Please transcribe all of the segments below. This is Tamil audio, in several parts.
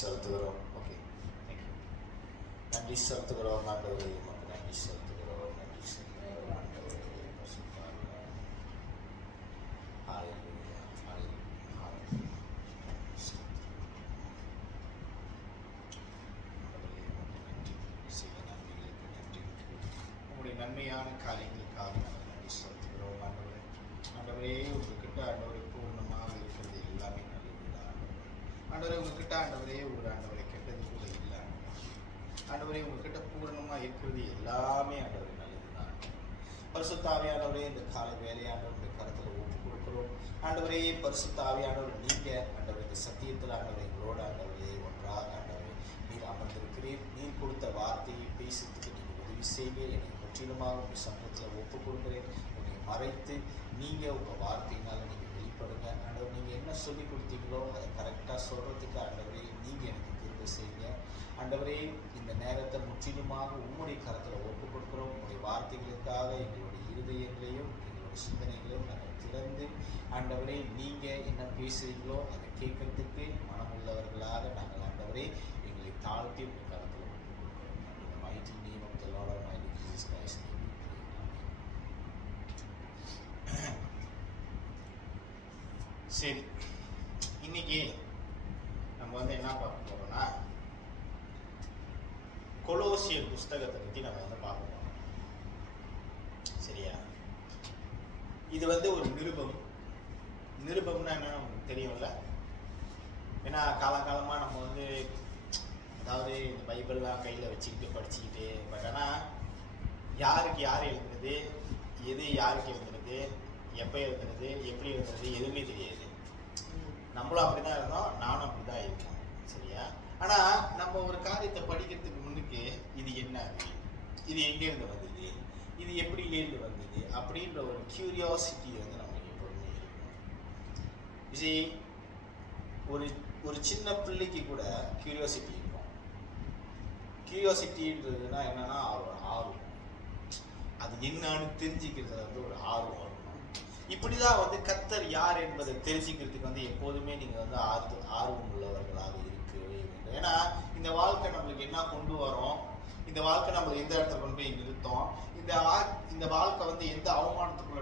செலுத்துகிறோம். Okay, thank you. நன்றி செலுத்துகிறோம் ஆண்டவரே, உமக்கு நன்றி செலுத்துகிறோம். நன்றி செலுத்துகிறோம் ஆண்டவரே. ஹalleluya, ஹalleluya, ஹalleluya. உங்களுடைய நன்மையான காரியங்களுக்காக நாங்கள் நன்றி செலுத்துகிறோம் ஆண்டவரே. ஆண்டவரே, உங்ககிட்ட ஆண்டவரை பூர்ணமாக இருக்கிறது எல்லாமே நல்லதுதான் ஆண்டவரே. உங்ககிட்ட ஆண்டவரே ஒரு ஆண்டவரை கெட்டது கூட இல்லை ஆண்டவரே. உங்ககிட்ட பூரணமாக இருக்கிறது எல்லாமே ஆண்டவரை நல்லதுதான். பரிசுத்த ஆவியானவரே, இந்த காலை வேலையாண்டவருடைய கருத்தில் ஒப்பு கொடுக்கிறோம் ஆண்டவரே. பரிசுத்த ஆவியானவர் நீங்க ஆண்டவரே இந்த சத்தியத்தில் ஆண்டவரை எங்களோட ஆண்டவரே ஒன்றாக ஆண்டவரை நீர் அமர்ந்திருக்கிறீர். நீர் கொடுத்த வார்த்தையை பேசுறதுக்கு நீங்கள் உதவி செய்வே. என்னை முற்றிலுமாக உங்கள் சமூகத்தில் ஒப்பு கொடுக்குறேன். உன்னை மறைத்து நீங்கள் உங்கள் வார்த்தையினால் நீங்கள் வெளிப்படுங்க ஆண்டவர். நீங்கள் என்ன சொல்லி கொடுத்தீங்களோ அதை கரெக்டாக சொல்கிறதுக்கு ஆண்டவரே நீங்கள் எனக்கு திரும்ப செய்யுங்க ஆண்டவரே. இந்த நேரத்தை முற்றிலுமாக உங்களுடைய கரத்தில் ஒப்பு கொடுக்குறோம். உங்களுடைய வார்த்தைகளுக்காக எங்களுடைய இருதயங்களையும் எங்களுடைய சிந்தனைகளையும் நாங்கள் திறந்து ஆண்டவரே நீங்கள் என்ன பேசுகிறீங்களோ அதை கேட்கறதுக்கு மனமுள்ளவர்களாக நாங்கள் ஆண்டவரே எங்களை தாழ்த்தி உங்கள் கரத்தில் ஒப்பு கொடுக்குறோம். இந்த mighty name of the Lord Almighty Jesus Christ. சரி, இன்னைக்கு நம்ம என்ன பார்க்க போறோம்னா கொலோசியர் புஸ்தகத்தை பற்றி நம்ம பார்க்க போறோம். சரியா? இது ஒரு நிருபம்னா என்ன நமக்கு தெரியும்ல. ஏன்னா காலங்காலமாக நம்ம அதாவது இந்த பைபிள்லாம் கையில் வச்சுக்கிட்டு படிச்சுக்கிட்டு, பட் ஆனால் யாருக்கு யார் எழுதுனது, எது யாருக்கு எழுதுனது, எப்போ எழுதுனது, எப்படி எழுதுனது எதுவுமே தெரியாது. நம்மளும் அப்படி தான் இருந்தோம், நானும் அப்படி தான் இருக்கோம். சரியா? ஆனால் நம்ம ஒரு காரியத்தை படிக்கிறதுக்கு முன்னுக்கு இது என்ன, இது எங்கேருந்து வந்தது, இது எப்படி ஏந்து வந்தது அப்படின்ற ஒரு கியூரியாசிட்டி நம்மளுக்கு எப்பொழுதுமே இருக்கும். இது ஒரு சின்ன பிள்ளைக்கு கூட கியூரியாசிட்டி இருக்கும். கியூரியாசிட்டின்றதுனா என்னன்னா ஆர்வம். அது என்னன்னு தெரிஞ்சுக்கிறது ஒரு ஆர்வம் இருக்கணும். இப்படிதான் கர்த்தர் யார் என்பதை தெரிஞ்சுக்கிறதுக்கு எப்போதுமே நீங்க ஆர்வம் உள்ளவர்களாக இருக்கவே வேண்டும். ஏன்னா இந்த வாழ்க்கை நம்மளுக்கு என்ன கொண்டு வரும், இந்த வாழ்க்கை நம்ம எந்த இடத்துல கொண்டு போய் நிறுத்தோம், இந்த வாழ்க்கை எந்த அவமானத்துக்குள்ள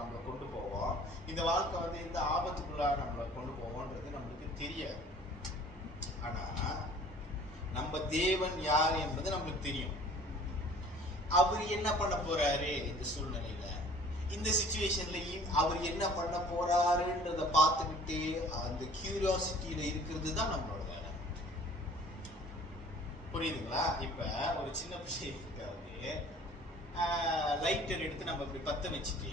நம்மளை கொண்டு போவோம், இந்த வாழ்க்கை எந்த ஆபத்துக்குள்ள நம்மளை கொண்டு போவோம்ன்றது நம்மளுக்கு தெரியாது. ஆனா நம்ம தேவன் யார் என்பது நம்மளுக்கு தெரியும். அவர் என்ன பண்ண போறாரு இந்த சூழ்நிலையில, இந்த சிச்சுவேஷன்ல அவர் என்ன பண்ண போறாருன்றத பார்த்துக்கிட்டு அந்த கியூரியாசிட்டியில இருக்கிறது தான் நம்மளோட வேலை. புரியுதுங்களா? இப்ப ஒரு சின்ன பிள்ளைக்காவது லைட்டர் எடுத்து நம்ம இப்படி பற்ற வச்சுட்டு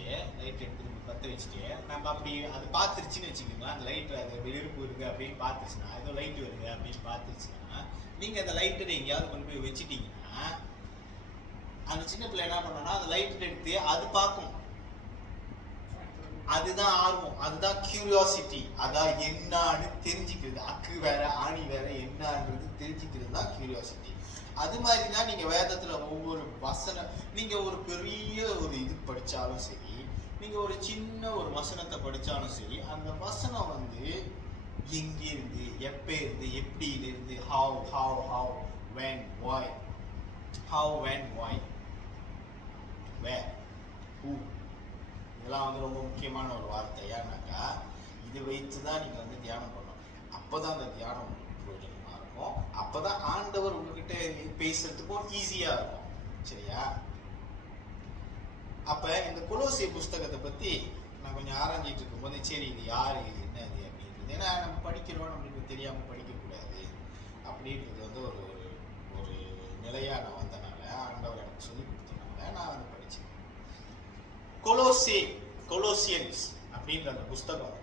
நம்ம அப்படி அது பார்த்துருச்சுன்னு வச்சுக்கோங்களா, அந்த லைட்டர் அது நெருப்பு வருது அப்படின்னு பார்த்துருச்சுன்னா, ஏதோ லைட் வருது அப்படின்னு பார்த்துருச்சுன்னா, நீங்க அந்த லைட்டரை எங்கேயாவது கொண்டு போய் வச்சுட்டீங்கன்னா அந்த சின்ன பிள்ளை என்ன பண்ணா அந்த லைட்டர் எடுத்து அது பார்க்கும். அதுதான் ஆர்வம், அதுதான் கியூரியாசிட்டி. அதான் என்னன்னு தெரிஞ்சுக்கிறது. அக்கு வேற ஆணி வேற என்னன்றது தெரிஞ்சுக்கிறது தான் கியூரியாசிட்டி. அது மாதிரி தான் நீங்க வேதத்துல ஒவ்வொரு வசனம், நீங்க ஒரு பெரிய ஒரு இது படிச்சாலும் சரி, நீங்க ஒரு சின்ன ஒரு வசனத்தை படிச்சாலும் சரி, அந்த வசனம் எங்க இருந்து, எப்ப இருந்து, எப்படி இருந்து, how when why, how when why where who, இதெல்லாம் ரொம்ப முக்கியமான ஒரு வார்த்தை. ஏன்னாக்கா இது வைத்து தான் நீங்க தியானம் பண்ணணும். அப்பதான் அந்த தியானம் பிரயோஜனமா இருக்கும். அப்பதான் ஆண்டவர் உங்ககிட்ட பேசுறதுக்கும் ஈஸியா இருக்கும். சரியா? அப்ப இந்த கொலோசிய புஸ்தகத்தை பத்தி நான் கொஞ்சம் ஆராய்ஞ்சிட்டு இருக்கும்போது, சரி இது யாரு என்னது அப்படின்றது, ஏன்னா நம்ம படிக்கிறோம், நம்மளுக்கு தெரியாம படிக்க கூடாது அப்படின்றது ஒரு ஒரு நிலையா நான் வந்தனால, ஆண்டவர் எனக்கு சொல்லி கொடுத்தனால நான் படிச்சேன். கொலோசியன்ஸ் அப்படின்ற அந்த புஸ்தகம்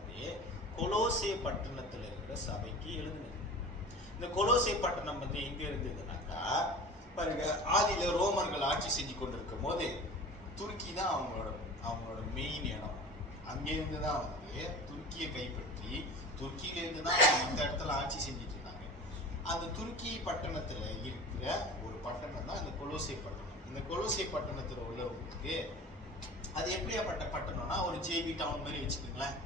கொலோசே பட்டணத்துல இருக்கிற சபைக்கு எழுதுனது. இந்த கொலோசே பட்டணம் எங்க இருந்ததுனாக்கா பாருங்க, ஆதியில ரோமர்கள் ஆட்சி செஞ்சு கொண்டிருக்கும் போது துருக்கி தான் அவங்களோட மெயின் இடம். அங்கிருந்து தான் துருக்கியை கைப்பற்றி துருக்கியிலிருந்து தான் அந்த இடத்துல ஆட்சி செஞ்சுட்டு இருந்தாங்க. அந்த துருக்கி பட்டணத்துல இருக்கிற ஒரு பட்டணம் தான் இந்த கொலோசே பட்டணம். இந்த கொலோசே பட்டணத்துல உள்ளவங்களுக்கு அது எப்படியாப்பட்ட பட்டணம்னா ஒரு ஜேபி டவுன் மாதிரி வச்சுக்கோங்களேன்.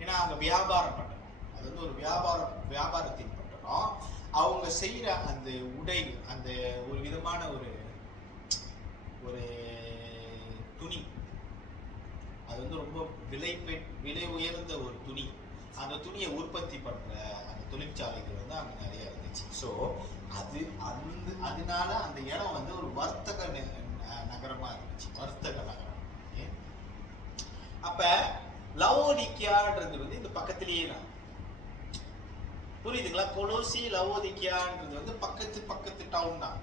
ஏன்னா அங்க வியாபார பட்டணம், அது ஒரு வியாபாரத்தின் பட்டணம். செய்யற அந்த உடை, அந்த ஒரு விதமான ஒரு ஒரு துணி, அது வந்து ரொம்ப விலை உயர்ந்த ஒரு துணி. அந்த துணியை உற்பத்தி பண்ற அந்த தொழிற்சாலைகள் வந்து அங்க நிறைய இருந்துச்சு. ஸோ அதனால அந்த இடம் வந்து ஒரு வர்த்தக நகரமா இருந்துச்சு, வர்த்தக நகரம். அப்ப லவோதிக்கியான்றது வந்து இந்த பக்கத்திலேயே தான், புரியுதுங்களா? கொலோசி லவோதிக்கியான்றது வந்து பக்கத்து டவுன் தான்,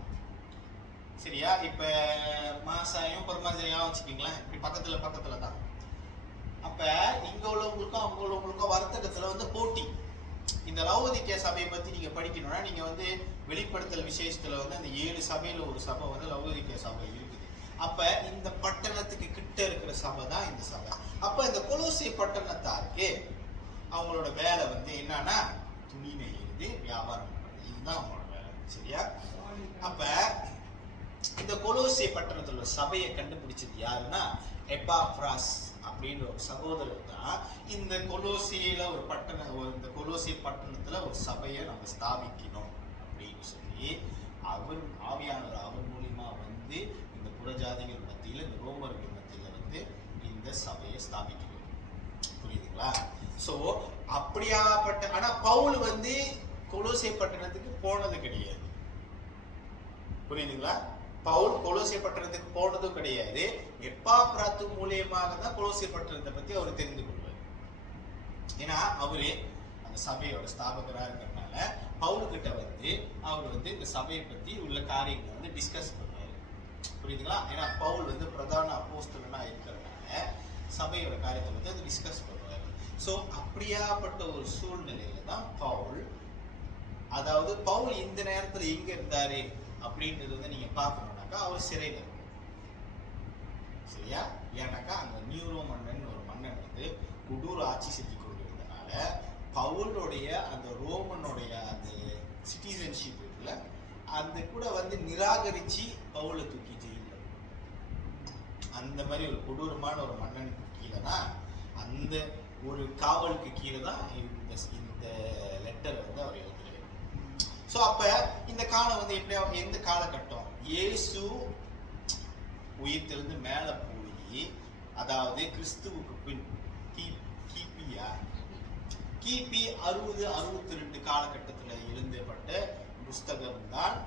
சரியா? இப்ப மாசாயம் பரமாஜரியா வச்சுக்கீங்களேன், இப்படி பக்கத்துல தான். அப்ப இங்க உள்ளவங்களுக்கும் அங்க உள்ளவங்களுக்கும் வர்த்தகத்துல வந்து போட்டி. இந்த லவோதிக்கியா சபையை பத்தி நீங்க படிக்கணும்னா நீங்க வந்து வெளிப்படுத்தல் விசேஷத்துல வந்து அந்த 7 சபையில ஒரு சபை வந்து லவோதிக்கியா சபை இருக்குது. அப்ப இந்த பட்டணத்துக்கு கிட்ட இருக்கிற சபை தான் இந்த சபை. அப்ப இந்த கொலோசிய பட்டணத்தாருக்கு அவங்களோட வேலை வந்து என்னன்னா துணி நெய்யுது, வியாபாரம் பண்றது, இதுதான் அவங்களோட வேலை, சரியா? அப்ப இந்த கொலோசிய பட்டணத்துல சபையை கண்டுபிடிச்சது யாருன்னா எபாப்ராஸ் அப்படின்ற ஒரு சகோதரர் தான் இந்த கொலோசியில இந்த கொலோசிய பட்டணத்துல ஒரு சபையை நம்ம ஸ்தாபிக்கணும் அப்படின்னு சொல்லி அவர் ஆவியானவர் அவர் மூலியமா வந்து இந்த புறஜாதிகள் மத்தியில, இந்த ரோமர்கள் மத்தியில வந்து இந்த சபையை ஸ்தாபிக்கணும். புரியுதுங்களா? சோ அப்படியாப்பட்ட, ஆனா பவுல் வந்து கொலோசிய பட்டணத்துக்கு போனது கிடையாது. புரியுதுங்களா? பவுல் கொலோசிய பட்டணத்துக்கு போனதும் கிடையாது. எப்பாப்ராத்து மூலியமாக தான் கொலோசிய பட்டணத்தை பத்தி அவர் தெரிந்து கொள்வார். ஏன்னா அவரு அந்த சபையோட ஸ்தாபகரா இருக்கிறதுனால பவுல் கிட்ட வந்து அவர் வந்து இந்த சபையை பத்தி உள்ள காரியங்களை வந்து டிஸ்கஸ் பண்ணுவாரு. புரியுதுங்களா? ஏன்னா பவுல் வந்து பிரதான அப்போஸ்தலனா இருக்கிறதுனால சபையோட காரியத்தை பத்தி அதை டிஸ்கஸ் பண்ணுவாரு. ஸோ அப்படியாப்பட்ட ஒரு சூழ்நிலையில தான் பவுல், அதாவது பவுல் இந்த நேரத்துல எங்க இருந்தாரு அப்படின்றது வந்து நீங்க பார்க்கணும்னாக்கா அவர் சிறையில் இருக்கும், சரியா? ஏன்னாக்கா அங்க நியூரோ மன்னன் ஒரு மன்னன் வந்து கொடூர ஆட்சி செஞ்சு கொண்டு இருந்தனால பவுலுடைய அந்த ரோமனுடைய அந்த சிட்டிசன்ஷிப் இருக்குல்ல, அந்த கூட வந்து நிராகரிச்சு பவுலை தூக்கி ஜெயில, அந்த மாதிரி ஒரு கொடூரமான ஒரு மன்னன் கீழே தான், அந்த ஒரு காவலுக்கு கீழே தான் இந்த லெட்டரை வந்து அவர் எழுதுறாரு. ஸோ அப்ப இந்த காலம் வந்து எப்படியா, எந்த காலகட்டம்? இயேசு உயிர்த்திலிருந்து மேல போய், அதாவது கிறிஸ்துவுக்கு பின் கிபி 60-62 காலகட்டத்தில் எழுதப்பட்ட புஸ்தகம் தான்,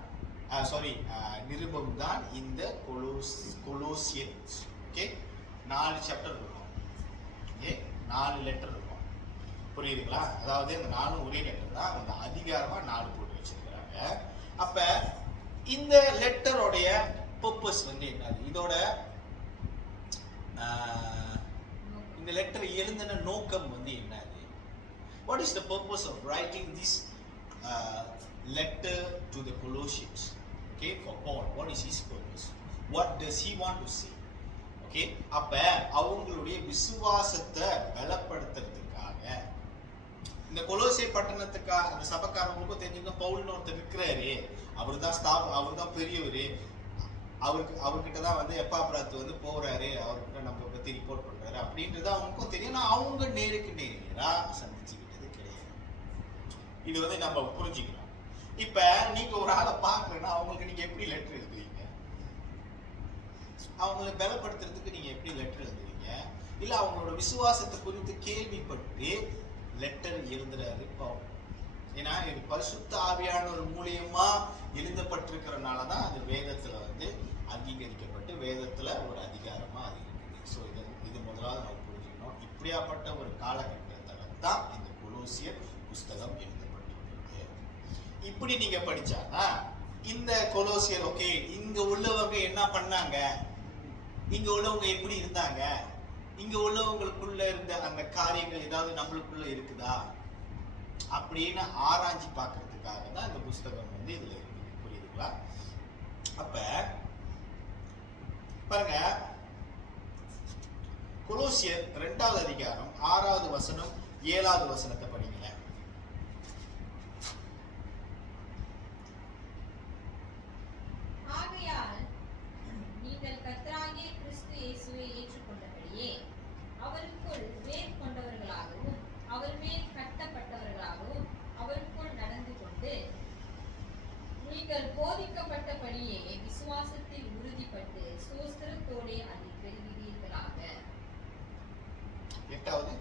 நிருபம் தான் இந்த கொலோசியன்ஸ். ஓகே, 4 சாப்டர் இருக்கும், ஓகே, 4 லெட்டர் இருக்கும், புரியுதுங்களா? அதாவது இந்த 4 ஒரே லெட்டர் தான், அந்த அதிகாரமா 4 போட்டு வச்சிருக்கிறாங்க. அப்ப இந்த லெட்டரோடைய பர்பஸ் வந்து என்னது? இதோட இந்த லெட்டர் எழுதின நோக்கம் வந்து என்னது? What is the purpose of writing this letter to the Colossians? Okay, for Paul, what is his purpose? What does he want to say? Okay, அப்ப அவங்களுடைய விசுவாசத்தை பலப்படுத்துறதுக்காக இந்த கொலோசிய பட்டணத்துக்கு அந்த சபைக்காரங்களுக்கும் தெரிஞ்சுங்க, பவுல்னு ஒருத்தர் இருக்கிறாரு, அவர் தான் பெரியவர், அவர்கிட்ட தான் வந்து எப்பாப்ராத்து வந்து போறாரு, அவர்கிட்ட நம்ம பத்தி ரிப்போர்ட் பண்றாரு அப்படின்றது அவங்களுக்கும் தெரியும். அவங்க நேருக்கு நேரா சந்திச்சுக்கிட்டது கிடையாது. இது வந்து நம்ம புரிஞ்சுக்கணும். இப்ப நீங்க ஒரு ஆளை பாக்குறேன்னா அவங்களுக்கு நீங்க எப்படி லெட்டர் எழுதுவீங்க? அவங்களை பலப்படுத்துறதுக்கு நீங்க எப்படி லெட்டர் எழுதுவீங்க? இல்ல அவங்களோட விசுவாசத்தை குறித்து கேள்விப்பட்டு லெட்டர் எழுதுறாரு பவுல். ஏன்னா இது பரிசுத்த ஆவியானவர் மூலியமா எழுதப்பட்டிருக்கிறனாலதான் அது வேதத்துல வந்து அங்கீகரிக்கப்பட்டு வேதத்துல ஒரு அதிகாரமா அது இருக்குது. ஸோ இது முதலாவது நம்ம புரிஞ்சுக்கணும். இப்படியாப்பட்ட ஒரு காலகட்டத்துல தான் இந்த கொலோசியர் புஸ்தகம் எழுதப்பட்டிருக்கு. இப்படி நீங்க படிச்சானா இந்த கொலோசியர், ஓகே, இங்க உள்ளவங்க என்ன பண்ணாங்க, இங்க உள்ளவங்க எப்படி இருந்தாங்க, இங்க உள்ளவங்களுக்குள்ள இருந்த அந்த காரியங்கள் ஏதாவது நம்மளுக்குள்ள இருக்குதா அப்படின்னு ஆராய்ச்சி பார்க்கறதுக்காக தான் இந்த புஸ்தகம் வந்து இதுல இருக்கு. புரியுதுங்களா? அப்ப பாருங்க, கொலோசியர் 2வது அதிகாரம் 6வது வசனம் 7வது வசனத்தை படிங்களேன். ஆகையால் நீங்கள் கர்த்தராகிய கிறிஸ்து இயேசுவை ஏற்றுக்கொண்டபடியே அவருக்குள் வேர் கொண்டவர்களாகவும் அவர் மேல் கட்டப்பட்டவர்களாகவும் அவருக்குள் நடந்து கொண்டு விசுவாசத்தில் உறுதிப்பட்டு ஸ்தோத்திரத்தோடே அதை பெறுவீர்களாக. 8வது,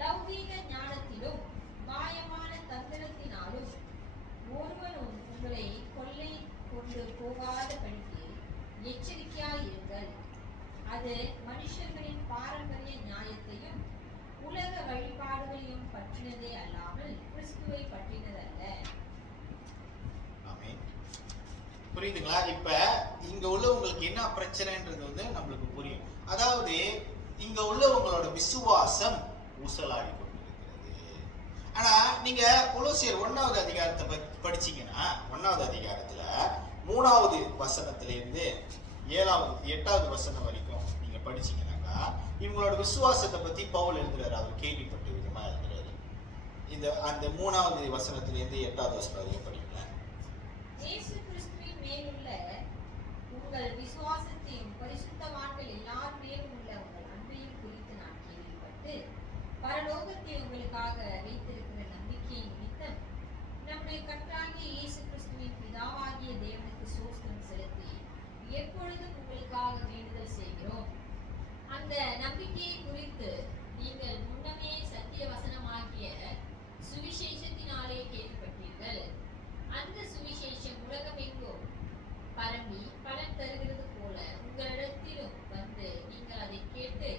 லௌகீக ஞானத்திலும் மாயமான தந்திரத்தினாலும் ஒருவனும் உங்களை கொள்ளை கொண்டு போகாதபடிக்கு எச்சரிக்கையாயிருங்கள். அது மனுஷர்களின் பாரம்பரிய நியாயத்தையும் உலக வழிபாடுகளையும் பற்றினதே அல்லாமல் கிறிஸ்துவை பற்றினதல்ல. ஆமென். புரியுதுங்களா? இப்ப இங்க உள்ளவங்களுக்கு என்ன பிரச்சனைன்றது வந்து நம்மளுக்கு புரியும். அதாவது இங்க உள்ளவங்களோட விசுவாசம் ஊசலாடி கொண்டிருக்கிறது. ஆனா நீங்க கொலோசியர் 1வது அதிகாரத்தை படிச்சீங்கன்னா 1வது அதிகாரத்துல 3வது வசனத்திலிருந்து 8வது வசனம் வரைக்கும் நீங்க படிச்சீங்கன்னாக்கா இவங்களோட விசுவாசத்தை பத்தி பவுல் எழுதுறாரு. அவர் கேள்விப்பட்ட விதமா எழுதுறாரு. இந்த அந்த 3வது வசனத்திலிருந்து 8வது வசனம் வரைக்கும் படிக்கலாம். இயேசு கிறிஸ்துவின் மேலுள்ள உங்கள் விசுவாசத்தையும் பரிசுத்தவான்கள் எல்லார் மேலும் உள்ள உங்கள் அன்பையும் குறித்து நான் கேள்விப்பட்டு பரலோகத்தை உங்களுக்காக வைத்திருக்கிற நம்பிக்கையின் நிமித்தம் நம்முடைய கர்த்தராகிய இயேசு கிறிஸ்துவின் பிதாவாகிய தேவனுக்கு ஸ்தோத்திரம் செலுத்தி எப்பொழுதும் உங்களுக்காக வேண்டுதல் செய்கிறோம். அந்த நம்பிக்கையை குறித்து நீங்கள் முன்னமே சத்திய வசனமாகிய சுவிசேஷத்தினாலே கேள்விப்பட்டீர்கள். அந்த சுவிசேஷம் உலகமெங்கும் பரம்பி பலன் தருகிறது போல உங்களிடத்திலும் வந்து நீங்கள் அதை கேட்டு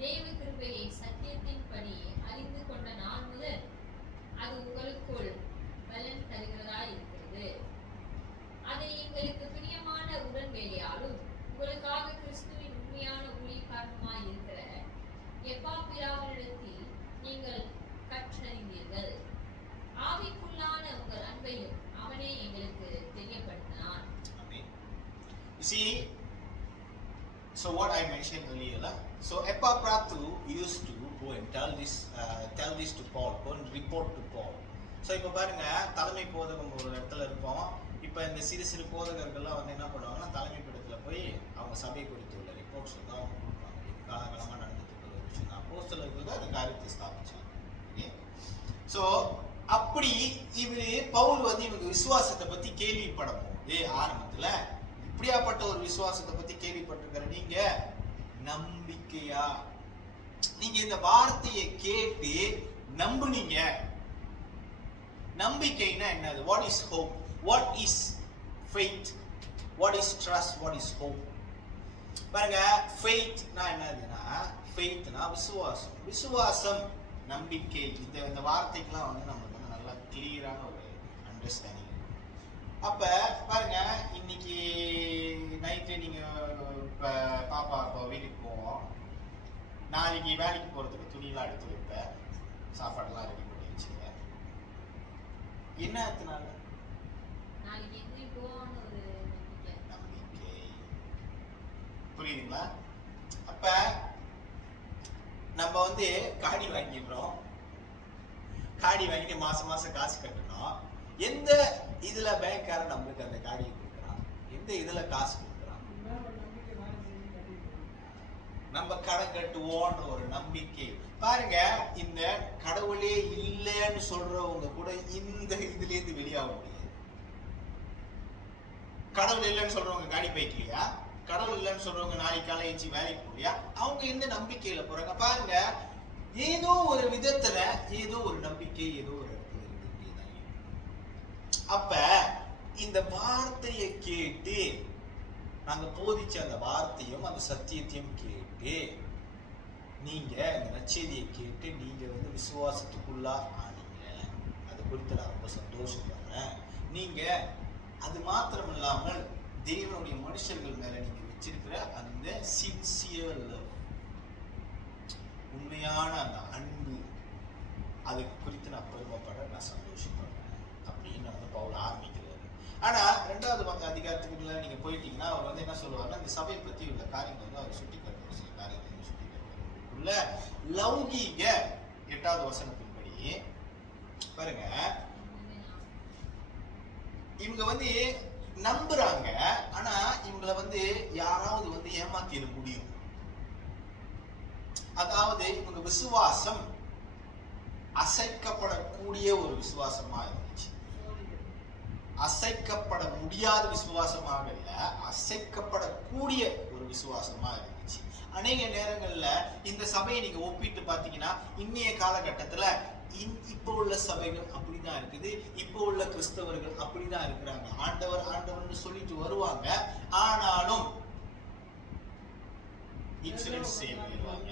தேவ கிருபையை சத்தியத்தின்படி அறிந்து கொண்ட நாள் முதல் அது உங்களுக்குள் பலன் தருகிறதா இருக்கிறது. அதை எங்களுக்கு பிரியமான உடன்வேலையாலும் உங்களுக்காக கிறிஸ்துவின் உண்மையான ஊழியக்காரனுமாய் இருக்கிற எப்பாப்பிராவினிடத்தில் நீங்கள் கற்றறிந்தீர்கள். ஆவிக்குள்ளான உங்கள் அன்பையும் அவனே எங்களுக்கு தெரியப்படுத்தினான். You see, so what I mentioned earlier, so Epaphratu used to go and tell this to Paul, go and report to Paul. So இப்போ பாருங்க, தலைமை போதகம் ஒரு இடத்துல இருப்போம். இப்போ இந்த சிறு சிறு போதகர்கள்லாம் வந்து என்ன பண்ணுவாங்கன்னா தலைமை பீடத்துல போய் அவங்க சபை குறித்து உள்ள ரிப்போர்ட்ஸ் வந்து அவங்க கொடுப்பாங்க. காலகாலமாக நடந்துட்டு இருக்கிற ஒரு விஷயம் தான். அப்போஸ்தலர்கள் தான் அந்த காரியத்தை ஸ்தாபிச்சாங்க. ஸோ அப்படி இவரு பவுல் வந்து இவங்க விசுவாசத்தை பத்தி கேள்விப்படும் போது ஆரம்பத்துல இப்படியாப்பட்ட ஒரு விசுவாசத்தை பத்தி கேள்விப்பட்டிருக்கிற நீங்க நம்பிக்கையா நீங்க இந்த வார்த்தையை கேட்டு நம்புனீங்க. நம்பிக்கைனா என்னது? What is hope? What is faith? What is trust? What is hope? பாருங்க, ஃபெய்த்னா என்னதுன்னா, ஃபெய்த்னா விசுவாசம். விசுவாசம், நம்பிக்கை. இந்த வார்த்தைக்கெல்லாம் வந்து நமக்கு வந்து நல்லா கிளியரான ஒரு அண்டர்ஸ்டாண்டிங். அப்ப பாருங்க, இன்னைக்கு நைட்டு நீங்க பாப்பா வீட்டுக்கு போவோம். நாளைக்கு வேலைக்கு போறதுக்கு துணியெல்லாம் எடுத்து வைப்பேன், சாப்பாடுலாம் ரெடி பண்ணி வச்சுங்க. என்ன அதனால நம்பிக்கை. புரியுதுங்களா? அப்ப நம்ம வந்து காடி வாங்கிடுறோம். காடி வாங்கிட்டு மாசம் மாசம் காசு கட்டணும். எந்த இதுல பேங்க்காரன் நம்மளுக்கு அந்த காடியை கொடுக்குறான்? எந்த இதுல காசு கொடுக்குறான்? நம்ம கடன் கட்டுவோன்ற ஒரு நம்பிக்கை. பாருங்க, இந்த கடவுளே இல்லைன்னு சொல்றவங்க கூட இந்த இதுல இருந்து வெளியாக முடியாது. கடவுள் இல்லைன்னு சொல்றவங்க காடி பைக்கலையா? கடவுள் இல்லைன்னு சொல்றவங்க நாளைக்கு காலை ஏஞ்சி வேலைக்கு போகலையா? அவங்க எந்த நம்பிக்கையில போறாங்க? பாருங்க, ஏதோ ஒரு விதத்துல ஏதோ ஒரு நம்பிக்கை ஏதோ ஒரு இடத்துல இருந்துட்டே தான் இருக்கு. அப்ப இந்த வார்த்தையை கேட்டு நாங்க போதிச்ச அந்த வார்த்தையும் அந்த சத்தியத்தையும் கேட்டு நீங்க இந்த நற்செய்தியை கேட்டு நீங்க வந்து விசுவாசத்துக்குள்ளா ஆனீங்க. அது குறித்து நான் ரொம்ப சந்தோஷப்படுறேன். நீங்க அது மாத்திரம் இல்லாமல் தேவனுடைய மனுஷர்கள் மேல நீங்க வச்சிருக்கிற அந்த சின்சியர் லவ், உண்மையான அந்த அன்பு, அது குறித்து நான் பெருமைப்படுறேன், நான் சந்தோஷப்படுறேன் அப்படின்னு வந்து பவுல் ஆரம்பிக்கிறாரு. ஆனா 2வது அதிகாரத்துக்குள்ள நீங்க போயிட்டீங்கன்னா அவர் வந்து என்ன சொல்லுவாருன்னா, இந்த சபையை பத்தி உள்ள காரியங்கள் வந்து அவர் சுட்டி காட்டுவார். சில காரியங்கள் சுட்டி காட்டுவார். லௌகீக 8வது வசனத்தின்படி பாருங்க, இவங்க வந்து நம்புறாங்க. ஆனா இவங்களை வந்து யாராவது வந்து ஏமாத்திட முடியும். அதாவது இவங்க விசுவாசம் அசைக்கப்படக்கூடிய ஒரு விசுவாசமா இருந்துச்சு. அசைக்கப்பட முடியாத விசுவாசமாக இல்ல, அசைக்கப்படக்கூடிய ஒரு விசுவாசமா இருந்துச்சு. அநேக நேரங்கள்ல இந்த சபையை நீங்க ஒப்பிட்டு பாத்தீங்கன்னா இன்னைய காலகட்டத்துல இப்போ உள்ள சபைகள் அப்படிதான் இருக்குது, இப்போ உள்ள கிறிஸ்தவர்கள் அப்படிதான் இருக்கிறாங்க. ஆண்டவர் ஆண்டவர்னு சொல்லிட்டு வருவாங்க, ஆனாலும் இன்சூரன்ஸ் செய்ய போயிடுவாங்க,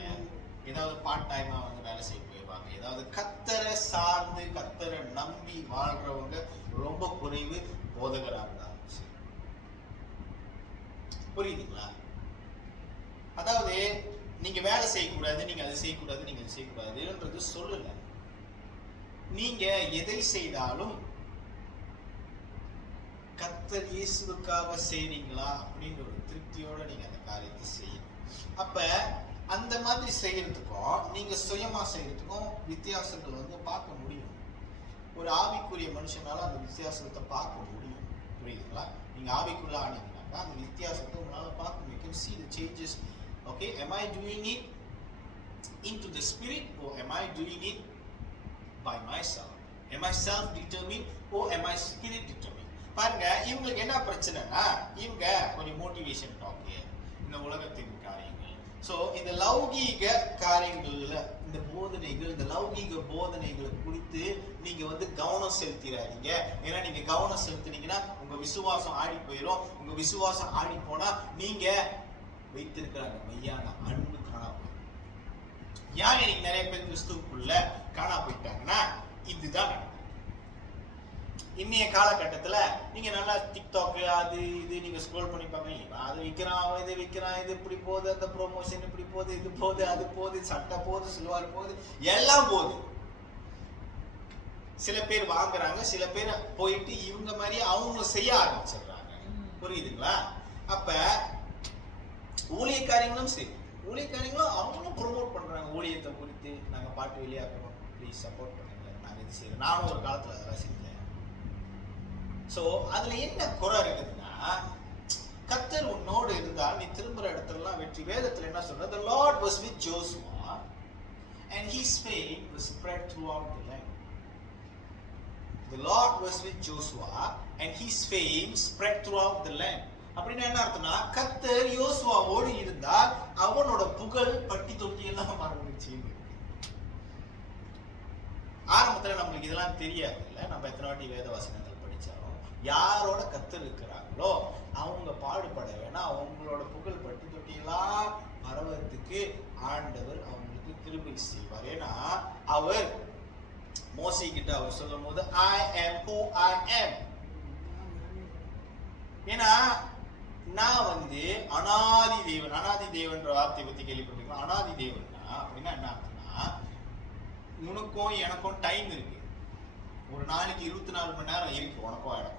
ஏதாவது பார்ட் டைமா வந்து வேலை செய்ய போயிடுவாங்க. ஏதாவது கத்தரை சார்ந்து கத்தரை நம்பி வாழ்றவங்க ரொம்ப குறைவு. போதகராக இருந்தாலும் புரியுதுங்களா? அதாவது நீங்க வேலை செய்யக்கூடாது, நீங்க அதை செய்யக்கூடாது, நீங்க அதை செய்யக்கூடாதுன்றது சொல்லல. நீங்க எதை செய்தாலும் கர்த்தர் இயேசுவுக்காக செய்றீங்களா அப்படின்ற ஒரு திருப்தியோட நீங்க அந்த காரியத்தை செய்யணும். அப்ப அந்த மாதிரி செய்யறதுக்கும் நீங்க சுயமா செய்யறதுக்கும் வித்தியாசங்கள் வந்து பார்க்க முடியும். ஒரு ஆவிக்குரிய மனுஷனால அந்த வித்தியாசத்தை பார்க்க முடியும். புரியுதுங்களா? நீங்க ஆவிக்குள்ள ஆனீங்கன்னாக்கா அந்த வித்தியாசத்தை உங்களால பார்க்க முடியும். You can see the changes. Okay, am I doing it into the spirit or am I doing it by myself? Am I self determined or am I spirit determined? பாருங்க, இவங்களுக்கு என்ன பிரச்சனைனா இவங்க கொஞ்சம் மோட்டிவேஷன் டாக், இந்த உலகத்தின் காரியங்கள். சோ இந்த லௌகீக காரியங்கள்ல இந்த போதனைகள், இந்த லௌகீக போதனைகளை குறித்து நீங்க வந்து கவனம் செலுத்திடாதீங்க. ஏன்னா நீங்க கவனம் செலுத்தினீங்கன்னா உங்க விசுவாசம் ஆடி போயிடும். உங்க விசுவாசம் ஆடி போனா நீங்க வைத்திருக்கிற அந்த மெய்யான அன்பு காணா போயிடும். ஏன் இன்னைக்கு நிறைய பேர் கிறிஸ்துவுக்குள்ள காணா போயிட்டாங்கன்னா இதுதான் நடக்கும். இன்னைய காலகட்டத்துல நீங்க நல்லா டிக்டாக் அது இது நீங்க ஸ்க்ரோல் பண்ணி பாருங்க, அது விற்கிறான், இது விற்கிறான், இது இப்படி போகுது, அந்த ப்ரொமோஷன் இப்படி போகுது, இது போகுது, அது போகுது, சட்டை போகுது, சில்வார் போகுது, எல்லாம் போகுது. சில பேர் வாங்குறாங்க, சில பேர் போயிட்டு இவங்க மாதிரி அவங்க செய்ய ஆரம்பிச்சிடுறாங்க. புரியுதுங்களா? அப்ப ஊழியக்காரங்களும் சரி, ஊழியக்காரங்களும் அவங்களும் ப்ரொமோட் பண்றாங்க ஊழியத்தை குறித்து. நாங்க பாட்டு வெளியாக்குறோம், ப்ளீஸ் சப்போர்ட் பண்ணுங்க, நாங்க இது செய்யறோம். நானும் ஒரு காலத்துல அதெல்லாம் செஞ்சேன். சோ அதுல என்ன குறை இருக்குதுன்னா, கர்த்தர் உன்னோடு இருந்தால் நீ திரும்புற இடத்துலலாம் வெற்றி. வேதத்துல என்ன சொல்றது? The Lord was with Joshua and his fame was spread throughout the land. The Lord was with Joshua and his fame spread throughout the land. அப்படின்னா என்ன அர்த்தம்னா, கர்த்தர் யோசுவாவோடு இருந்தால் அவனோட புகழ் பட்டி தொட்டி எல்லாம் மறந்துச்சு. ஆரம்பத்துல நம்மளுக்கு இதெல்லாம் தெரியாது இல்ல. நம்ம எத்தனை வாட்டி வேத வசனங்கள் படிச்சாலும் யாரோட கர்த்தர் இருக்கிறாங்களோ அவங்க பாடுபட வேணா, அவங்களோட புகழ் பட்டி தொட்டி எல்லாம் பரவத்துக்கு ஆண்டவர் அவங்களுக்கு கிருபை செய்வார். ஏன்னா அவர் மோசே கிட்ட அவர் சொல்லும் போது I am who I am. ஏன்னா நான் வந்து அனாதி தேவன். அனாதி தேவன்ற வார்த்தையை பத்தி கேள்விப்பட்டிருக்கோம். அனாதி தேவன்னா அப்படின்னா என்ன அர்த்தம்னா, உனக்கும் எனக்கும் டைம் இருக்கு. ஒரு நாளைக்கு 24 மணி நேரம் இருக்கு உனக்கும் எனக்கும்.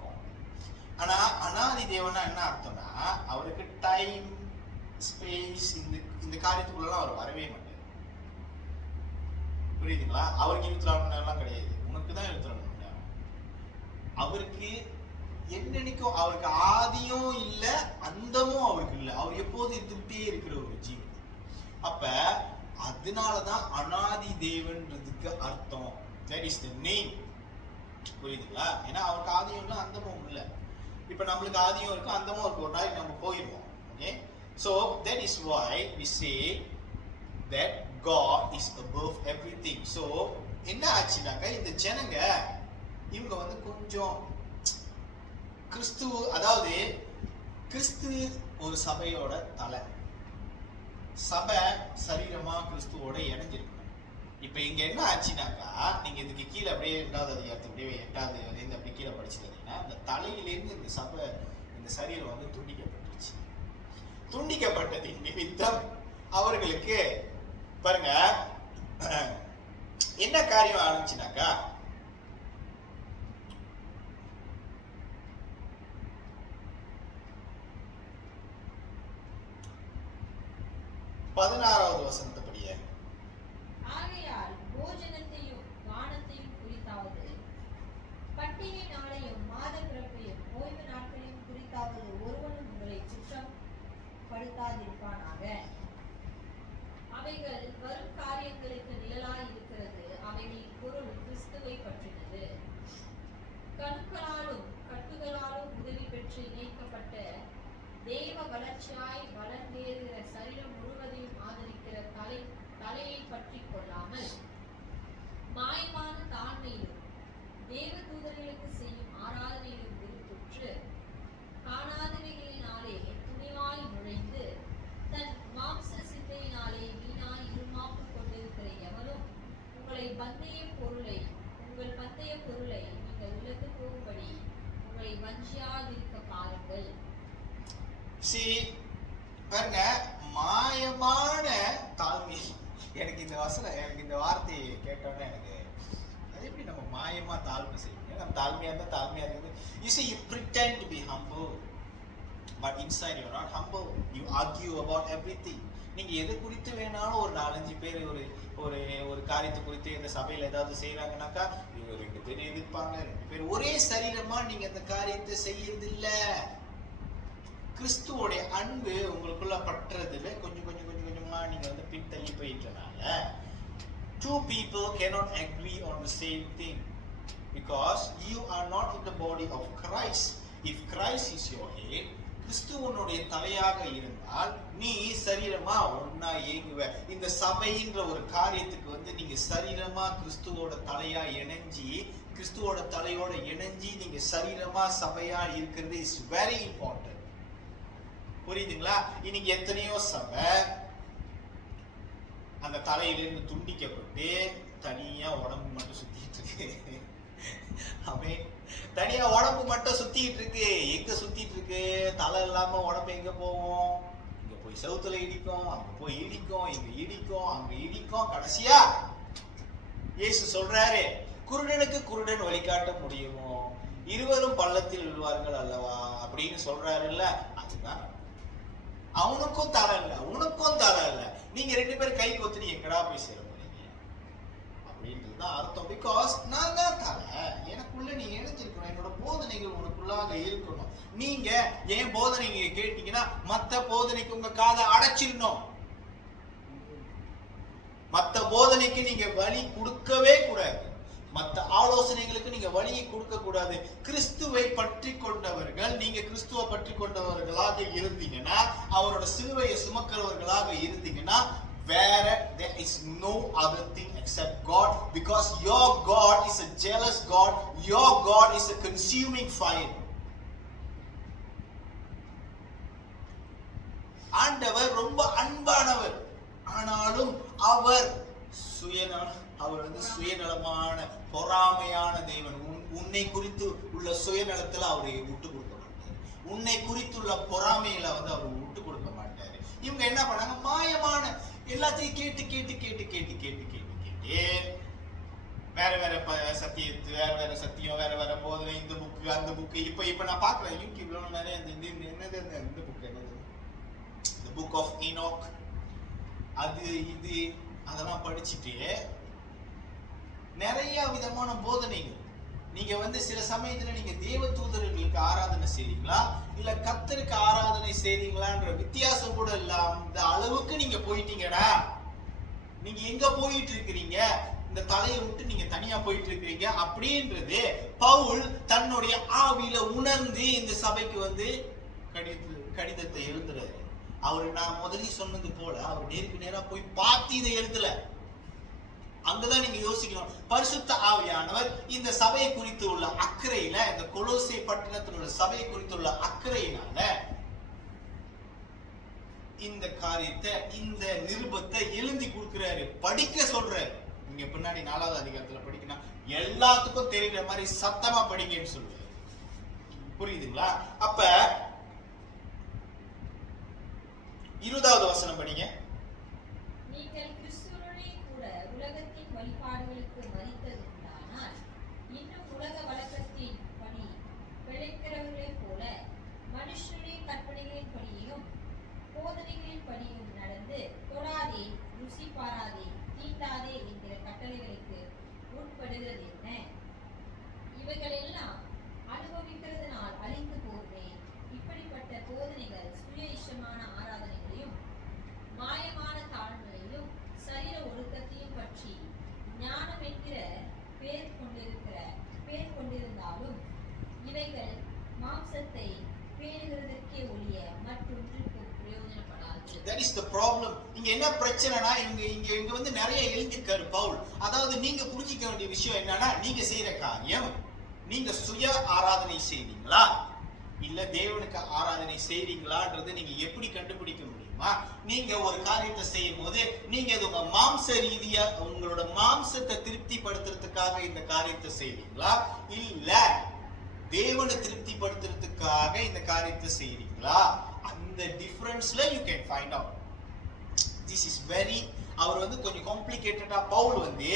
ஆனா அனாதி தேவனா என்ன அர்த்தம்னா, அவருக்கு டைம் ஸ்பேஸ் இந்த காரியத்துக்குள்ளலாம் அவர் வரவே மாட்டார். புரியுதுங்களா? அவருக்கு 24 மணி நேரம்லாம் கிடையாது, உனக்கு தான் 24 மணி நேரம். அவருக்கு என்னன்னைக்கும் அவருக்கு ஆதியும் இல்ல அந்தமும் அவருக்கு இல்ல. அவர் எப்போது இருந்துகிட்டே இருக்கிற ஒரு ஜீவன். அப்ப அதனாலதான் அனாதி தேவன்றதுக்கு அர்த்தம். That is the name. புரியுதுங்களா? ஏன்னா அவருக்கு ஆதியும் இல்ல அந்தமும் இல்ல. இப்ப நம்மளுக்கு ஆதியும் இருக்கு அந்தமும் இருக்கு. ஒரு நாளைக்கு நம்ம போயிடுவோம். Okay, so that is why we say that God is above everything. So என்ன ஆச்சுனாக்கா, இந்த ஜனங்க இவங்க வந்து கொஞ்சம் கிறிஸ்து, அதாவது கிறிஸ்து ஒரு சபையோட தலை, சபை சரீரமா கிறிஸ்துவோட இணைஞ்சிருக்கணும். இப்ப இங்க என்ன ஆச்சுனாக்கா, நீங்க இதுக்கு கீழே அப்படியே 2வது அதிகாரத்தை அப்படியே 8வது இருந்து அப்படி கீழே படிச்சுட்டீங்கன்னா, அந்த தலையிலேருந்து இந்த சபை இந்த சரீரம் வந்து துண்டிக்கப்பட்டுருச்சு. துண்டிக்கப்பட்டதின் நிமித்தம் அவர்களுக்கு பாருங்க என்ன காரியம் ஆரம்பிச்சுனாக்கா, பதினாறாவது வசனத்தை படிய. ஆகையால் போஜனத்தையும் கானத்தையும் குறித்தாவது, பண்டிகை நாளையும் மாத பிறப்பையும் ஓய்வு நாட்களையும் குறித்தாவது ஒருவனும் உங்களை குற்றம் படுத்தாதிருப்பானாக. அவைகள் வரும் காரியங்களுக்கு நிழலாய் இருக்கிறது. அவைகளின் பொருள் கிறிஸ்துவை பற்றினது. கணுக்களாலும் கட்டுகள் தேவ வளர்ச்சியாய் வளர்ந்தேறுகிற சரீரம் முழுவதையும் ஆதரிக்கிற தலையை பற்றி கொள்ளாமல் மாயமான தாழ்மையிலும் தேவ தூதர்களுக்கு செய்யும் ஆராதனையிலும் விருப்புற்று காணாதவைகளினாலே துணிவாய் நுழைந்து தன் மாம்ச சிந்தையினாலே வீணாய் இருமாப்பு கொண்டிருக்கிற எவரும் உங்கள் பந்தய பொருளை நீங்கள் விலக்கு போகும்படி உங்களை வஞ்சியாதிருக்க பாருங்கள். பாருங்க, மாயமான தாழ்மை. எனக்கு இந்த வார்த்தையை கேட்டோன்னே எனக்கு அது எப்படி நம்ம மாயமா தாழ்மை செய்யுங்க? நம்ம தாழ்மையா இருந்தா தாழ்மையா இருக்குது. You see, you pretend to be humble, but inside you're not humble. You argue about everything. நீங்க எது குறித்து வேணாலும் ஒரு 4-5 பேர் ஒரு காரியத்தை குறித்து இந்த சபையில ஏதாவது செய்யறாங்கன்னாக்கா இவங்க 2 பேர் எதிர்ப்பாங்க, 2 பேர் ஒரே சரீரமா நீங்க அந்த காரியத்தை செய்யறது இல்ல. கிறிஸ்துவோடைய அன்பு உங்களுக்குள்ள பற்றதுல கொஞ்சமா நீங்க பின்தள்ளி போயிட்டனால 2 people cannot agree on the same thing because you are not in the body of Christ. If Christ is your head, கிறிஸ்துவனுடைய தலையாக இருந்தால் நீ சரீரமா ஒன்னா இயங்குவ. இந்த சபைன்ற ஒரு காரியத்துக்கு நீங்க சரீரமா கிறிஸ்துவோட தலையா இணைஞ்சி, கிறிஸ்துவோட தலையோட இணைஞ்சி நீங்க சரீரமா சபையா இருக்கிறது இஸ் வெரி இம்பார்ட்டன்ட். புரியுதுங்களா? இன்னைக்கு எத்தனையோ சபை அந்த தலையிலிருந்து துண்டிக்கப்பட்டு தனியா உடம்பு மட்டும் சுத்திட்டு இருக்கு. அவன் தனியா உடம்பு மட்டும் சுத்திட்டு இருக்கு. எங்க சுத்திட்டு இருக்கு? தலை இல்லாம உடம்பு எங்க போவோம்? இங்க போய் செவுத்துல இடிக்கும், அங்க போய் இடிக்கும், இங்க இடிக்கும், அங்க இடிக்கும். கடைசியா இயேசு சொல்றாரு, குருடனுக்கு குருடன் வழிகாட்ட முடியுமோ, இருவரும் பள்ளத்தில் விழுவார்கள் அல்லவா அப்படின்னு சொல்றாரு இல்ல. அதுதான் அவனுக்கும் தலை இல்ல, உனக்கும் தலை இல்ல. நீங்க 2 பேரும் கை கொத்து எங்கடா போய் சேர போறீங்க அப்படின்றதுதான் அர்த்தம். பிகாஸ் நான் தான் தலை, எனக்குள்ள நீ இணைஞ்சிருக்கணும், என்னோட போதனைகள் உனக்குள்ளாக இருக்கணும். நீங்க என் போதனைங்க கேட்டீங்கன்னா மத்த போதனைக்கு உங்க காதை அடைச்சிடணும். மத்த போதனைக்கு நீங்க வழி கொடுக்கவே கூடாது. மற்ற ஆலோசனைகளுக்கு நீங்க வழியை கொடுக்க கூடாது. கிறிஸ்துவை பற்றி கொண்டவர்கள், நீங்க கிறிஸ்துவை பற்றி கொண்டவர்களாக இருந்தீங்கன்னா, அவரோட சிலுவையை சுமக்கிறவர்களாக இருந்தீங்கன்னா, வேற there is no other thing except God, because your God is a jealous God, your God is a consuming fire. ஆண்டவர் ரொம்ப அன்பானவர், ஆனாலும் அவர் சுயநலமான பொறாமையான தேவன். உன்னை குறித்து உள்ள சுயநலத்துல அவரை விட்டு கொடுக்க மாட்டார். உன்னை குறித்துள்ள பொறாமையில அவர் விட்டு கொடுக்க மாட்டாரு. இவங்க என்ன பண்ணாங்க? மாயமான எல்லாத்தையும் கேட்டு வேற சத்தியத்து, வேற சத்தியம், வேற போதனை, இந்த புக்கு அந்த புக்கு. இப்ப நான் பாக்குறேன் யூடியூப்ல நிறைய இந்த புக் என்னது, The Book of Enoch, அது இது அதெல்லாம் படிச்சுட்டு நிறைய விதமான போதனைகள். நீங்க சில சமயத்துல நீங்க தேவ தூதர்களுக்கு ஆராதனை செய்றீங்களா இல்ல கர்த்தருக்கு ஆராதனை செய்றீங்களான்ற வித்தியாசம் கூட இல்லாம இந்த அளவுக்கு நீங்க போயிட்டீங்கடா. நீங்க எங்க போயிட்டு இருக்கிறீங்க? இந்த தலையை விட்டு நீங்க தனியா போயிட்டு இருக்கிறீங்க அப்படின்றது பவுல் தன்னுடைய ஆவியில உணர்ந்து இந்த சபைக்கு கடிதத்தை எழுதுறாரு. அவரு நான் முதல்ல சொன்னது போல அவர் நேருக்கு நேரா போய் பார்த்து இதை எழுதல. அங்கதான் நீங்க யோசிக்கணும். பரிசுத்த ஆவியானவர் இந்த சபையை குறித்து உள்ள அக்கறையில, இந்த கொலோசை பட்டணத்தில் உள்ள சபையை குறித்துள்ள அக்கறையினால இந்த காரியத்தை, இந்த நிருபத்தை எழுதி கொடுக்கிறாரு, படிக்க சொல்றாரு. நீங்க பின்னாடி 4வது அதிகாரத்துல படிக்கணும், எல்லாத்துக்கும் தெரிகிற மாதிரி சத்தமா படிங்கன்னு சொல்லுவாரு. புரியுதுங்களா? அப்ப 20வது வசனம் படிங்க. நீங்கள் கிறிஸ்துவுடனே கூட உலகத்தின் வழிபாடுகளுக்கு மரித்ததுண்டானால் இன்னும் உலக வழக்கத்தின் படி பிழைக்கிறவர்களைப் போல மனுஷனுடைய கற்பனைகளின் படியும் போதனைகளின் படியும் நடந்து, தொடாதே, ருசி பாராதே, தீண்டாதே என்கிற கட்டளைகளுக்கு உட்படுகிறது என்ன? இவைகளெல்லாம் அனுபவிக்கிறதுனால் அழிந்து போகுமே. இப்படிப்பட்ட போதனைகள் சுய இஷ்டமான ஆராதனைகளையும் மாயமான தாழ்மையையும் சரீர ஒடுக்கத்தையும் பற்றி ஞானம் என்கிற பேர் கொண்டிருந்தாலும் இவைகள் மாம்சத்தை பேணுகிறதற்கே ஒழிய மற்ற இஸ் த ப்ராப்ளம். இங்க என்ன பிரச்சனைனா இங்க வந்து நிறைய எழுதியிருக்காரு பவுல். அதாவது நீங்க புரிஞ்சிக்க வேண்டிய விஷயம் என்னன்னா, நீங்க செய்யற காரியம் நீங்க சுய ஆராதனை செய்வீங்களா இல்ல தேவனுக்கு ஆராதனை செய்வீங்களான்றது நீங்க எப்படி கண்டுபிடிக்க முடியுமா? நீங்க ஒரு காரியத்தை செய்யும் போது நீங்க அது உங்க மாம்ச ரீதியா உங்களோட மாம்சத்தை திருப்திப்படுத்துறதுக்காக இந்த காரியத்தை செய்வீங்களா இல்ல தேவனை திருப்திப்படுத்துறதுக்காக இந்த காரியத்தை செய்வீங்களா? அந்த டிஃபரன்ஸ்ல you can find out. This is very அவர் வந்து கொஞ்சம் காம்ப்ளிகேட்டடா பவுல் வந்து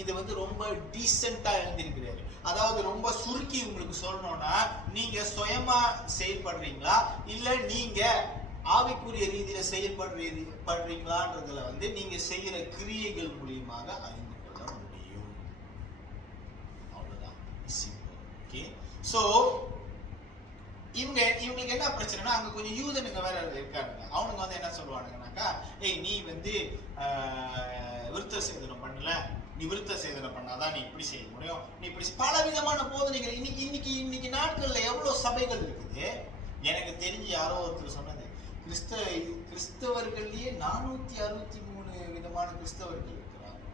இது வந்து ரொம்ப டீசென்ட்டா எழுதியிருக்கிறாரு. அதாவது ரொம்ப சுருக்கி உங்களுக்கு சொல்லணும்னா, நீங்க சுயமா செயல்படுறீங்களா இல்ல நீங்க ஆவிக்குரிய ரீதியில செயல்படுறீங்களான்றதுல வந்து நீங்க செய்யற கிரியைகள் மூலியமாக அறிந்து கொள்ள முடியும். அவ்வளவுதான். ஓகே. சோ இவங்களுக்கு என்ன பிரச்சனைனா, அங்க கொஞ்சம் யூதனுங்க வேற இருக்காங்க. அவனுங்க வந்து என்ன சொல்லுவானுங்கன்னாக்கா, ஏய் நீ வந்து விருத்த சேதனம் பண்ணல, நீ விருத்த சேதனம் பண்ணாதான் நீ இப்படி செய்ய முடியும், நீ இப்படி பல விதமான போதனைகள். இன்னைக்கு நாட்கள்ல எவ்வளவு சபைகள் இருக்குது. எனக்கு தெரிஞ்சு யாரோ ஒருத்தர் சொன்னது, கிறிஸ்தவர்கள்லயே 463 விதமான கிறிஸ்தவர்கள் இருக்கிறாங்க.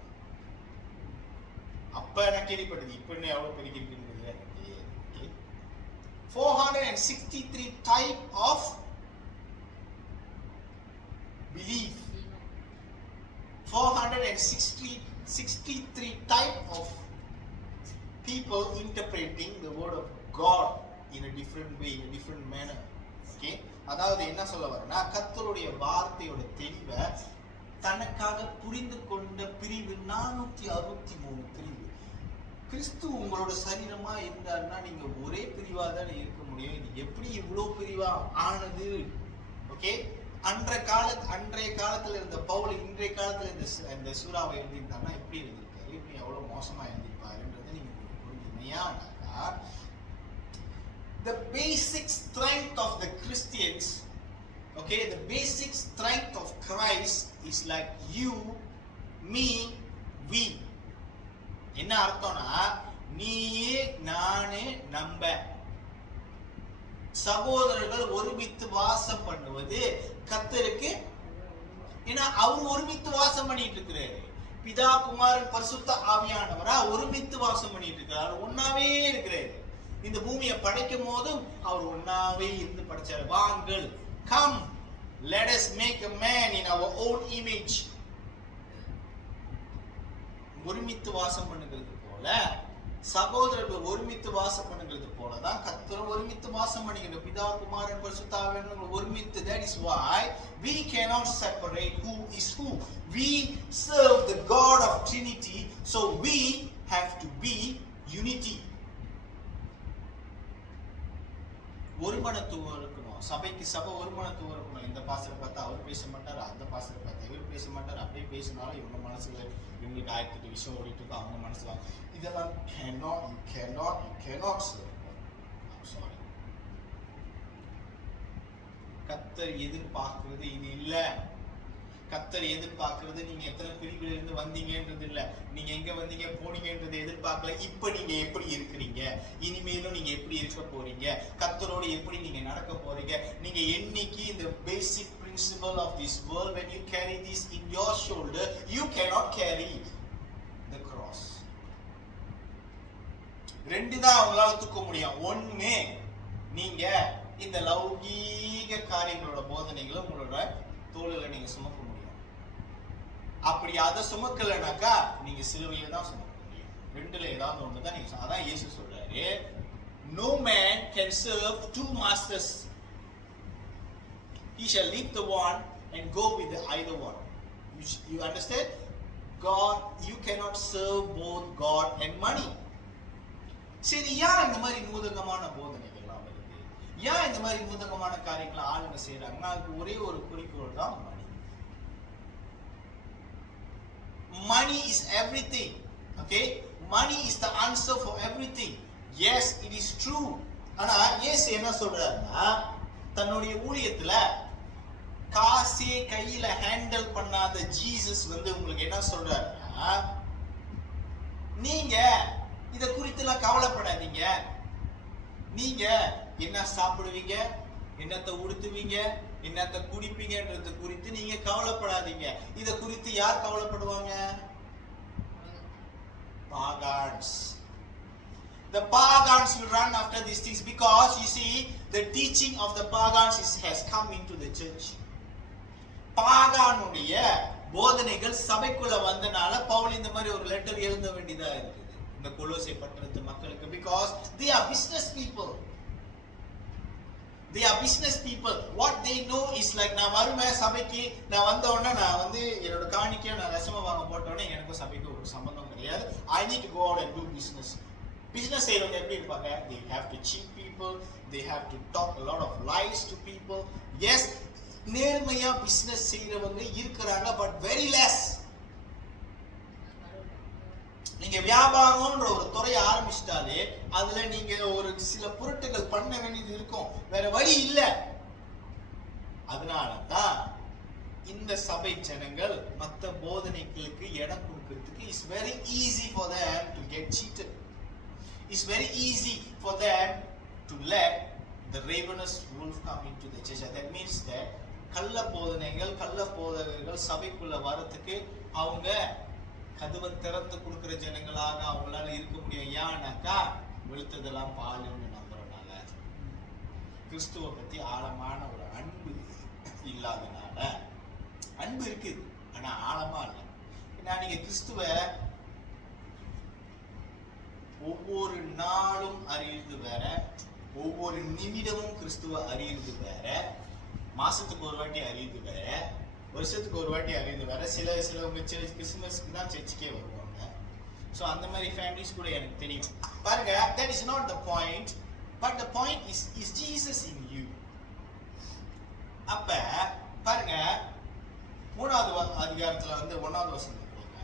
அப்ப நான் கேள்விப்பட்டது, இப்ப என்ன எவ்வளவு பெருகிருக்கு 463 type of belief, 463 type of people interpreting the word of God in a different way, in a different manner. Okay, அதாவது என்ன சொல்ல வரேன்னா, கர்த்தருடைய வார்த்தையோட தெளிவை தனக்காக புரிந்து கொண்ட பிரிவு 463 பிரிவு. கிறிஸ்து உங்களோட சரீரமா இருந்தாருன்னா நீங்க ஒரே பிரிவா தான் இருக்க முடியும். இது எப்படி இவ்வளவு பிரிவா ஆனது? ஓகே, அன்றைய காலத்துல இருந்த பவுல் இன்றைய காலத்துல இந்த சூறாவை எழுதியிருந்தாருன்னா எப்படி எழுதியிருக்காரு, இப்படி எவ்வளவு மோசமா எழுதியிருப்பாருன்றது நீங்க புரிஞ்சுக்கணும். The basic strength of the Christians, okay, the basic strength of Christ is like you, me, we. என்ன அர்த்தம்னா, நீயே நானே நம்ப சகோதரர்கள் ஒருமித்து வாசம் பண்ணுவது கர்த்தருக்கு. ஏன்னா அவர் ஒருமித்து வாசம் பண்ணிட்டு இருக்கிறாரு. பிதா குமாரன் பரிசுத்த ஆவியானவரா ஒருமித்து வாசம் பண்ணிட்டு இருக்கிறார், ஒன்னாவே இருக்கிறாரு. இந்த பூமியை படைக்கும் போதும் அவர் ஒன்னாவே இருந்து படைச்சாரு. வாங்கள், come let us make a man in our own image. ஒருமித்து வாசம் பண்ணுகிறது போல, சகோதரர்கள் ஒருமித்து வாசம் பண்ணுகிறது போலதான் கர்த்தர் ஒருமித்து வாசம் பண்ணுகிறது. பிதா குமாரன் பரிசுத்த ஆவியானவர் ஒருமித்து. That is why we cannot separate who is who. We serve the God of Trinity, so we have to be unity. ஒருமனத்துவம் இருக்கணும். சபைக்கு சபை ஒருமனத்துவம் இருக்கணும். இந்த பாஸ்டரை பார்த்தா அவர் பேச மாட்டார், அந்த பாஸ்டரை பார்த்தா இவர் பேச மாட்டார். அப்படியே பேசினாலும் இவங்க மனசுல இவங்களுக்கு 1008 விஷயம் ஓடிட்டு இருக்கும், அவங்க மனசுல. இதெல்லாம் you cannot serve. I'm sorry. கர்த்தர் எதிர்பார்க்கிறது இது இல்ல. கர்த்தர் எதிர்பார்க்கிறது நீங்க எத்தனை பிரிவுல இருந்து வந்தீங்கன்றது இல்ல, நீங்க எங்க வந்தீங்க போனீங்கன்றது எதிர்பார்க்கல. இப்ப நீங்க எப்படி இருக்கிறீங்க, இனிமேலும் நீங்க எப்படி இருக்க போறீங்க, கர்த்தரோட எப்படி நீங்க நடக்க போறீங்க. நீங்க என்னைக்கு இந்த பேசிக் principle of this world, when you carry this in your shoulder, you cannot carry the cross. ரெண்டு தான் உங்களால தூக்க முடியும். ஒண்ணு, நீங்க இந்த லௌகீக காரியங்களோட போதனைகளை உங்களோட தோளில நீங்க சுமக்க முடியும். அப்படி அதை சுமக்கலனாக்கா நீங்க சிலுவையை தான் சுமக்க முடியும். ரெண்டுல ஏதாவது ஒன்று தான் நீங்க. அதான் இயேசு சொல்றாரு, no man can serve two masters. He shall leave the one and go with the either one. You understand? God, you cannot serve both God and money. சரி, ஏன் இந்த மாதிரி நூதனமான போதனைகள்லாம் வருது, ஏன் இந்த மாதிரி நூதனமான காரியங்களை ஆளுங்க செய்யறாங்கன்னா, அதுக்கு ஒரே ஒரு குறிக்கோள் தான், மணி. Money is everything. Okay? Money is the answer for everything. Yes, it is true. ஆனா இயேசு என்ன சொல்றாருன்னா, தன்னுடைய ஊழியத்துல காசே கையில ஹேண்டில் பண்ணாத ஜீசஸ் வந்து உங்களுக்கு என்ன சொல்றாருன்னா, நீங்க இத குறித்து எல்லாம் கவலைப்படாதீங்க. நீங்க என்ன சாப்பிடுவீங்க, என்னத்தை உடுத்துவீங்க, என்னத்தை குடிப்பீங்கன்றது குறித்து நீங்க கவலைப்படாதீங்க. இத குறித்து யார் கவலைப்படுவாங்க? Pagans. The pagans will run after these things because you see the teaching of the pagans has come into the church. பாகானுடைய போதனைகள் சபைக்குள்ள வந்தனால பவுல் இந்த மாதிரி ஒரு லெட்டர் எழுத வேண்டியதா இருக்குது இந்த கொலோசை பட்டணத்து மக்களுக்கு. because they are business people. They are business people. What they know is like, நான் வருவேன் சபைக்கு, நான் வந்த உடனே நான் வந்து என்னோட காணிக்கையை நான் ரசமா வாங்க போட்ட உடனே எனக்கும் சபைக்கு ஒரு சம்பந்தம் கிடையாது. I need to go out and do business. Business செய்யறவங்க எப்படி இருப்பாங்க? They have to cheat people. They have to talk a lot of lies to people. Yes, நேர்மையா பிசினஸ் செய்யறவங்க இருக்கிறாங்க, but very less. நீங்க வியாபாரம்ன்ற ஒரு துறையை ஆரம்பிச்சிட்டாலே அதுல நீங்க ஒரு சில பொருட்கள் பண்ண வேண்டியது இருக்கும், வேற வழி இல்ல. அதனாலதான் இந்த சபை ஜனங்கள் மற்ற போதனைகளுக்கு இடம் கொடுக்கிறதுக்கு it's very easy for them to get cheated. It's very easy for them to let the ravenous wolf come into the church. That means that கள்ள போதனைகள், கள்ள போதகர்கள் சபைக்குள்ள வரதுக்கு அவங்க கதவை திறந்து கொடுக்கிற ஜனங்களாக அவங்களால இருக்க முடியும். ஏன்னாக்கா வெளுத்ததெல்லாம் பாலுன்னு நம்புறதுனால, கிறிஸ்துவ பத்தி ஆழமான ஒரு அன்பு இல்லாதனால. அன்பு இருக்குது ஆனா ஆழமா இல்லை. ஏன்னா நீங்க கிறிஸ்துவ ஒவ்வொரு நாளும் அறியுறது வேற, ஒவ்வொரு நிமிடமும் கிறிஸ்துவ அறியுறது வேற, மாசத்துக்கு ஒரு வாட்டி அறியுறது வேற, வருஷத்துக்கு ஒரு வாட்டி அறியுறது வேற. சிலவங்க கிறிஸ்துமஸ்க்கு தான் சர்ச்சுக்கே வருவாங்க. ஸோ அந்த மாதிரி ஃபேமிலிஸ் கூட எனக்கு தெரியும். பாருங்க, that is not the point, but the point is Jesus in you. அப்ப பாருங்க, 3வது அதிகாரத்துல வந்து 1வது வசனம் படிங்க.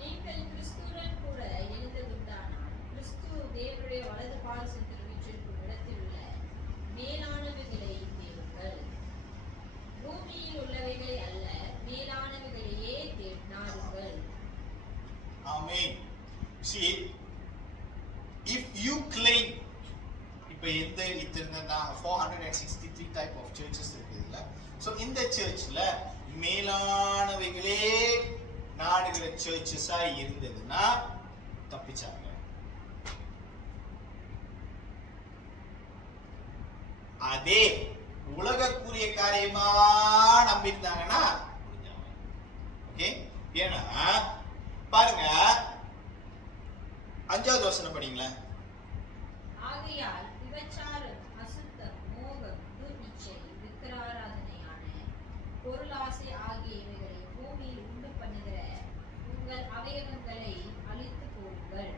நீங்கள் கிறிஸ்துவுடன் கூட எழுந்ததுண்டானால் கிறிஸ்து தேவனுடைய வலது பாரிசத்தில் வீற்றிருக்கும் இடத்தில் உள்ள மேலானவைகளை தேடுங்கள். பூமியில் உள்ளவைகளை அல்ல, மேலானவைகளையே நாடுங்கள். Amen. See, if you claim, இப்ப இந்த 463 type of churches இருக்குதுல்ல, so இந்த சர்ச்ல மேலானவைகளே நாடுகிற சர்ச்சஸா இருந்ததுன்னா தப்பிச்சாங்க. அதே உலகக்குரிய காரியமா நம்பியிருந்தாங்கன்னா முடிஞ்சாங்க. ஓகே, ஏன்னா பாருங்க 5வது வசனம் படிங்களேன். ஆகையால் விபச்சாரம், அசுத்தம், மோகம், துர்நிச்சை, விக்கிராராதனையான பொருளாசை ஆகிய இவைகளை பூமியில் உண்டு பண்ணுகிற உங்கள் அவயவங்களை அழித்து போடுங்கள்.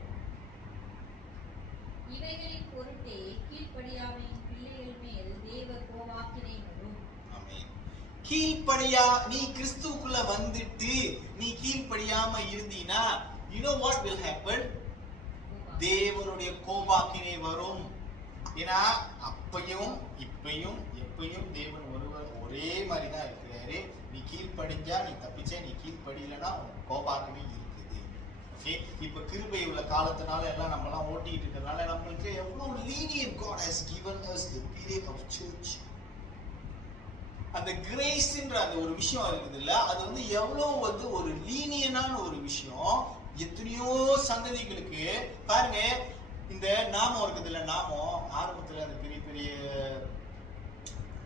இவைகளின் பொருட்டே கீழ்ப்படியாமையின் பிள்ளைகள் மேல் தேவ கோபாக்கினை வரும். ஆமென். கீழ்ப்படியா, நீ கிறிஸ்துவுக்குள்ள வந்துட்டு நீ கீழ்ப்படியாம இருந்தீனா, you know what will happen? தேவனுடைய கோபாக்கினை வரும். ஏன்னா அப்பையும் இப்பையும் எப்பையும் தேவன் ஒரே மாதிரி தான் இருக்கிறாரு. நீ கீழ்ப்படிஞ்சா நீ தப்பிச்ச, நீ கீழ்ப்படியலன்னா கோபாக்கினை இருக்குது. ஓகே, இப்ப கிருபை உள்ள காலத்தினால எல்லாம் நம்மலாம் ஓட்டிட்டு இருக்கிறதுனால நம்மளுக்கு எவ்வளவு lenient God has given us the period of church. அந்த கிரேஸ்ன்ற அந்த ஒரு விஷயம் இருக்குது இல்ல, அது வந்து எவ்வளவு வந்து ஒரு லீனியனான ஒரு விஷயம். எத்தனையோ சந்ததிகளுக்கு பாருங்க, இந்த நாமம் இருக்குது இல்ல, நாமம் ஆரம்பத்துல அந்த பெரிய பெரிய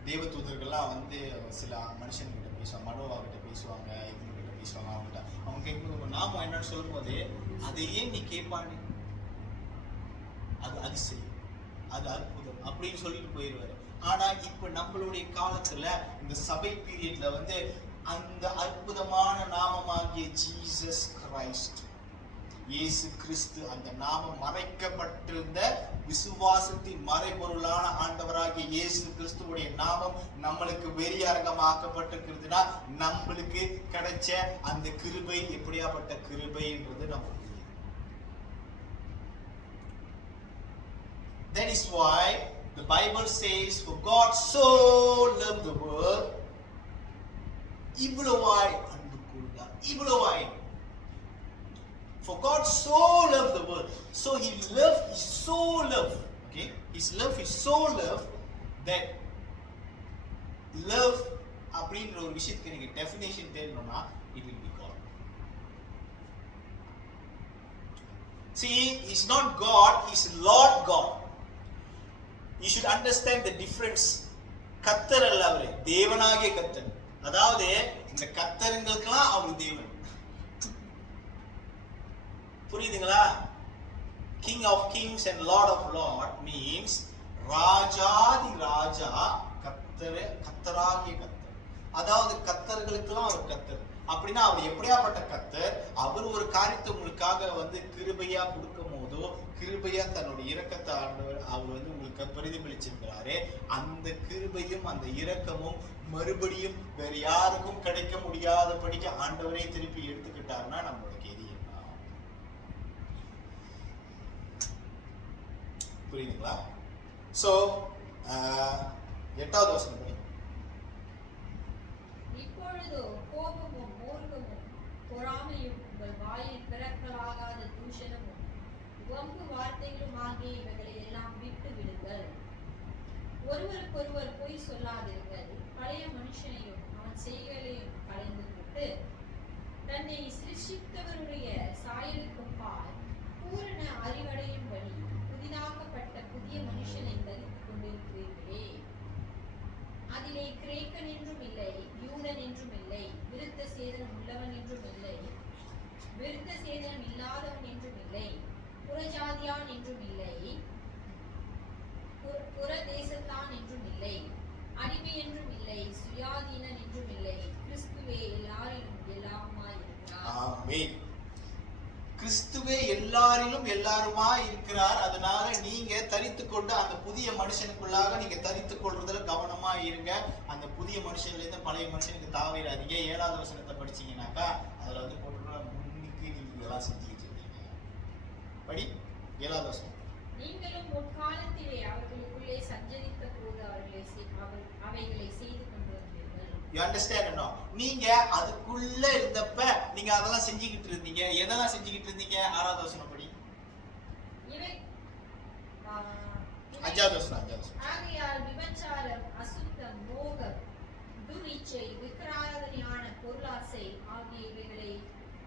தேவதூதர்கள்லாம் வந்து சில மனுஷன்கிட்ட பேசுவாங்க, மனோவா கிட்ட பேசுவாங்க, இவங்க பேசுவாங்க. அவங்க கேட்கும்போது நாமம் என்னன்னு சொல்லும் போது, அதையே நீ கேட்பானு, அது அதிசயம், அது அற்புதம் அப்படின்னு சொல்லிட்டு போயிடுவாரு. ஆனா இப்ப நம்மளுடைய காலத்துல இந்த சபை பீரியட்ல வந்து அந்த அற்புதமான நாமமாகிய ஜீசஸ் கிரைஸ்ட், இயேசு கிறிஸ்து, அந்த நாமம் மறைக்கப்பட்டிருந்த விசுவாசத்தின் மறைபொருளான ஆண்டவராகிய இயேசு கிறிஸ்துவுடைய நாமம் நம்மளுக்கு வெளியரங்கமாக்கப்பட்டிருக்கிறதுனா நம்மளுக்கு கிடைச்ச அந்த கிருபை எப்படியாப்பட்ட கிருபைன்றது நமக்கு. That is why the Bible says, for God so loved the world, இவ்வளவாய் அன்பு கூர்ந்தார், இவ்வளவாய். For God so loved the world, so he so loved, Okay, his love is so love that love அப்படின்ற ஒரு விஷயத்துக்கு நீங்க definition தேடணும்னா it will be God. See, he's not God, he's Lord God. You should understand the difference. கர்த்தர் அல்ல அவரே, தேவனாகிய கர்த்தர். அதாவது இந்த கர்த்தருங்களுக்கெல்லாம் அவர் தேவன். புரியுதுங்களா? King of kings and Lord of lords means ராஜாதி ராஜா, கர்த்தராகிய கர்த்தர். அதாவது கர்த்தர்களுக்கெல்லாம் அவர் கர்த்தர். அப்படின்னா அவர் எப்படியாப்பட்ட கர்த்தர்? அவர் ஒரு காரியத்தை உங்களுக்காக வந்து கிருபையா கொடுக்கும் போதோ, கிருபையா தன்னுடைய இரக்கத்தை அவர் வந்து உங்களுக்கு பிரதிபலிச்சிருக்கிறாரு. அந்த கிருபையும் அந்த இரக்கமும் மறுபடியும் வேற யாருக்கும் கிடைக்க முடியாதபடிக்கு ஆண்டவரே திருப்பி எடுத்துக்கிட்டாருன்னா நம்மளோட கேதி என்ன? புரியுதுங்களா? சோ 8வது வசனம் படி. இப்பொழுதோ கோபமும் மூர்க்கமும் பொறாமையும் உங்கள் வாயில் பிறக்கலாகாத தூஷணமும் வம்பு வார்த்தைகளும் ஆகிய இவைகளை எல்லாம் விட்டு விடுங்கள். ஒருவருக்கொருவர் பொய் சொல்லாதீர்கள். பழைய மனுஷனையும் அவன் செய்கைகளையும் கலைந்து கொண்டு தன்னை சிருஷ்டித்தவருடைய சாயலுக்குப்பால் பூரண அறிவடையும்படி புதிதாக்கப்பட்ட புதிய மனுஷனை தரித்துக் கொண்டிருக்கிறீர்களே. அதிலே கிரேக்கன் என்றும் இல்லை, யூதன் என்றும் இல்லை, விருத்த சேதனம் உள்ளவன் என்றும் இல்லை, விருத்த சேதனம் இல்லாதவன் என்றும் இல்லை, புறஜாதியான் என்றும் இல்லை, புற தேசத்தான் என்றும் இல்லை, அடிமை என்றும் இல்லை, சுயாதீனன் என்றும் இல்லை, கிறிஸ்துவே எல்லாரிலும் எல்லாருமாய் இருக்கிறார். ஆமென். கிறிஸ்துவே எல்லாரிலும் எல்லாருமாய் இருக்கிறார். அதனால நீங்க தரித்துக் கொண்டு அந்த புதிய மனுஷனுக்குள்ளாக நீங்க தரித்துக் கொள்றதுல கவனமா இருங்க. அந்த புதிய மனுஷன்ல இருந்து பழைய மனுஷனுக்கு தாவிடாதீங்க. 7வது வசனத்தை படிச்சீங்கன்னாக்கா அதுல வந்து போட்டுள்ள முன்னுக்கு நீங்க இதெல்லாம் செஞ்சுக்கிட்டு இருக்கீங்க. படி 7வது வசனம். நீங்களும் முற்காலத்திலே அவர்களுக்குள்ளே சஞ்சரித்த போது அவைகளை செய்து கொண்டு வந்தீர்கள். You understand or not? நீங்க அதுக்குள்ள இருந்தப்ப நீங்க அதெல்லாம் செஞ்சுக்கிட்டு இருந்தீங்க. எதெல்லாம் செஞ்சுக்கிட்டு இருந்தீங்க? 6வது வசனம் படி. இவை 5வது வசனம். ஆகையால் விபச்சாரம், அசுத்தம், மோகம், துரிச்சை, விக்கிராராதனையான பொருளாசை ஆகிய இவைகளை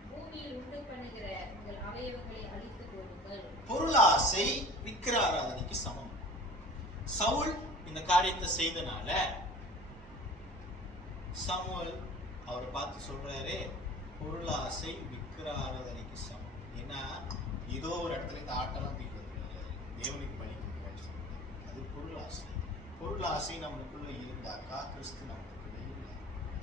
பூமியில் உண்டு பண்ணுகிற உங்கள் அவயவங்களை அழித்துக் கொள்ளுங்கள். பொருளாசை விக்கிராராதனைக்கு சமம். சவுல் இந்த காரியத்தை செய்தனால சாமுவேல் அவரை பார்த்து சொல்றாரு, பொருளாசை விக்கிராராதனைக்கு சமம். ஏன்னா ஏதோ ஒரு இடத்துல இந்த ஆட்டெல்லாம் தூக்கி வந்துடுறாரு, தேவனுக்கு பலி கொடுக்குறாரு. அது பொருளாசை. பொருளாசை நம்மளுக்குள்ள இருந்தாக்கா கிறிஸ்து நம்மளுக்குள்ள இல்லை.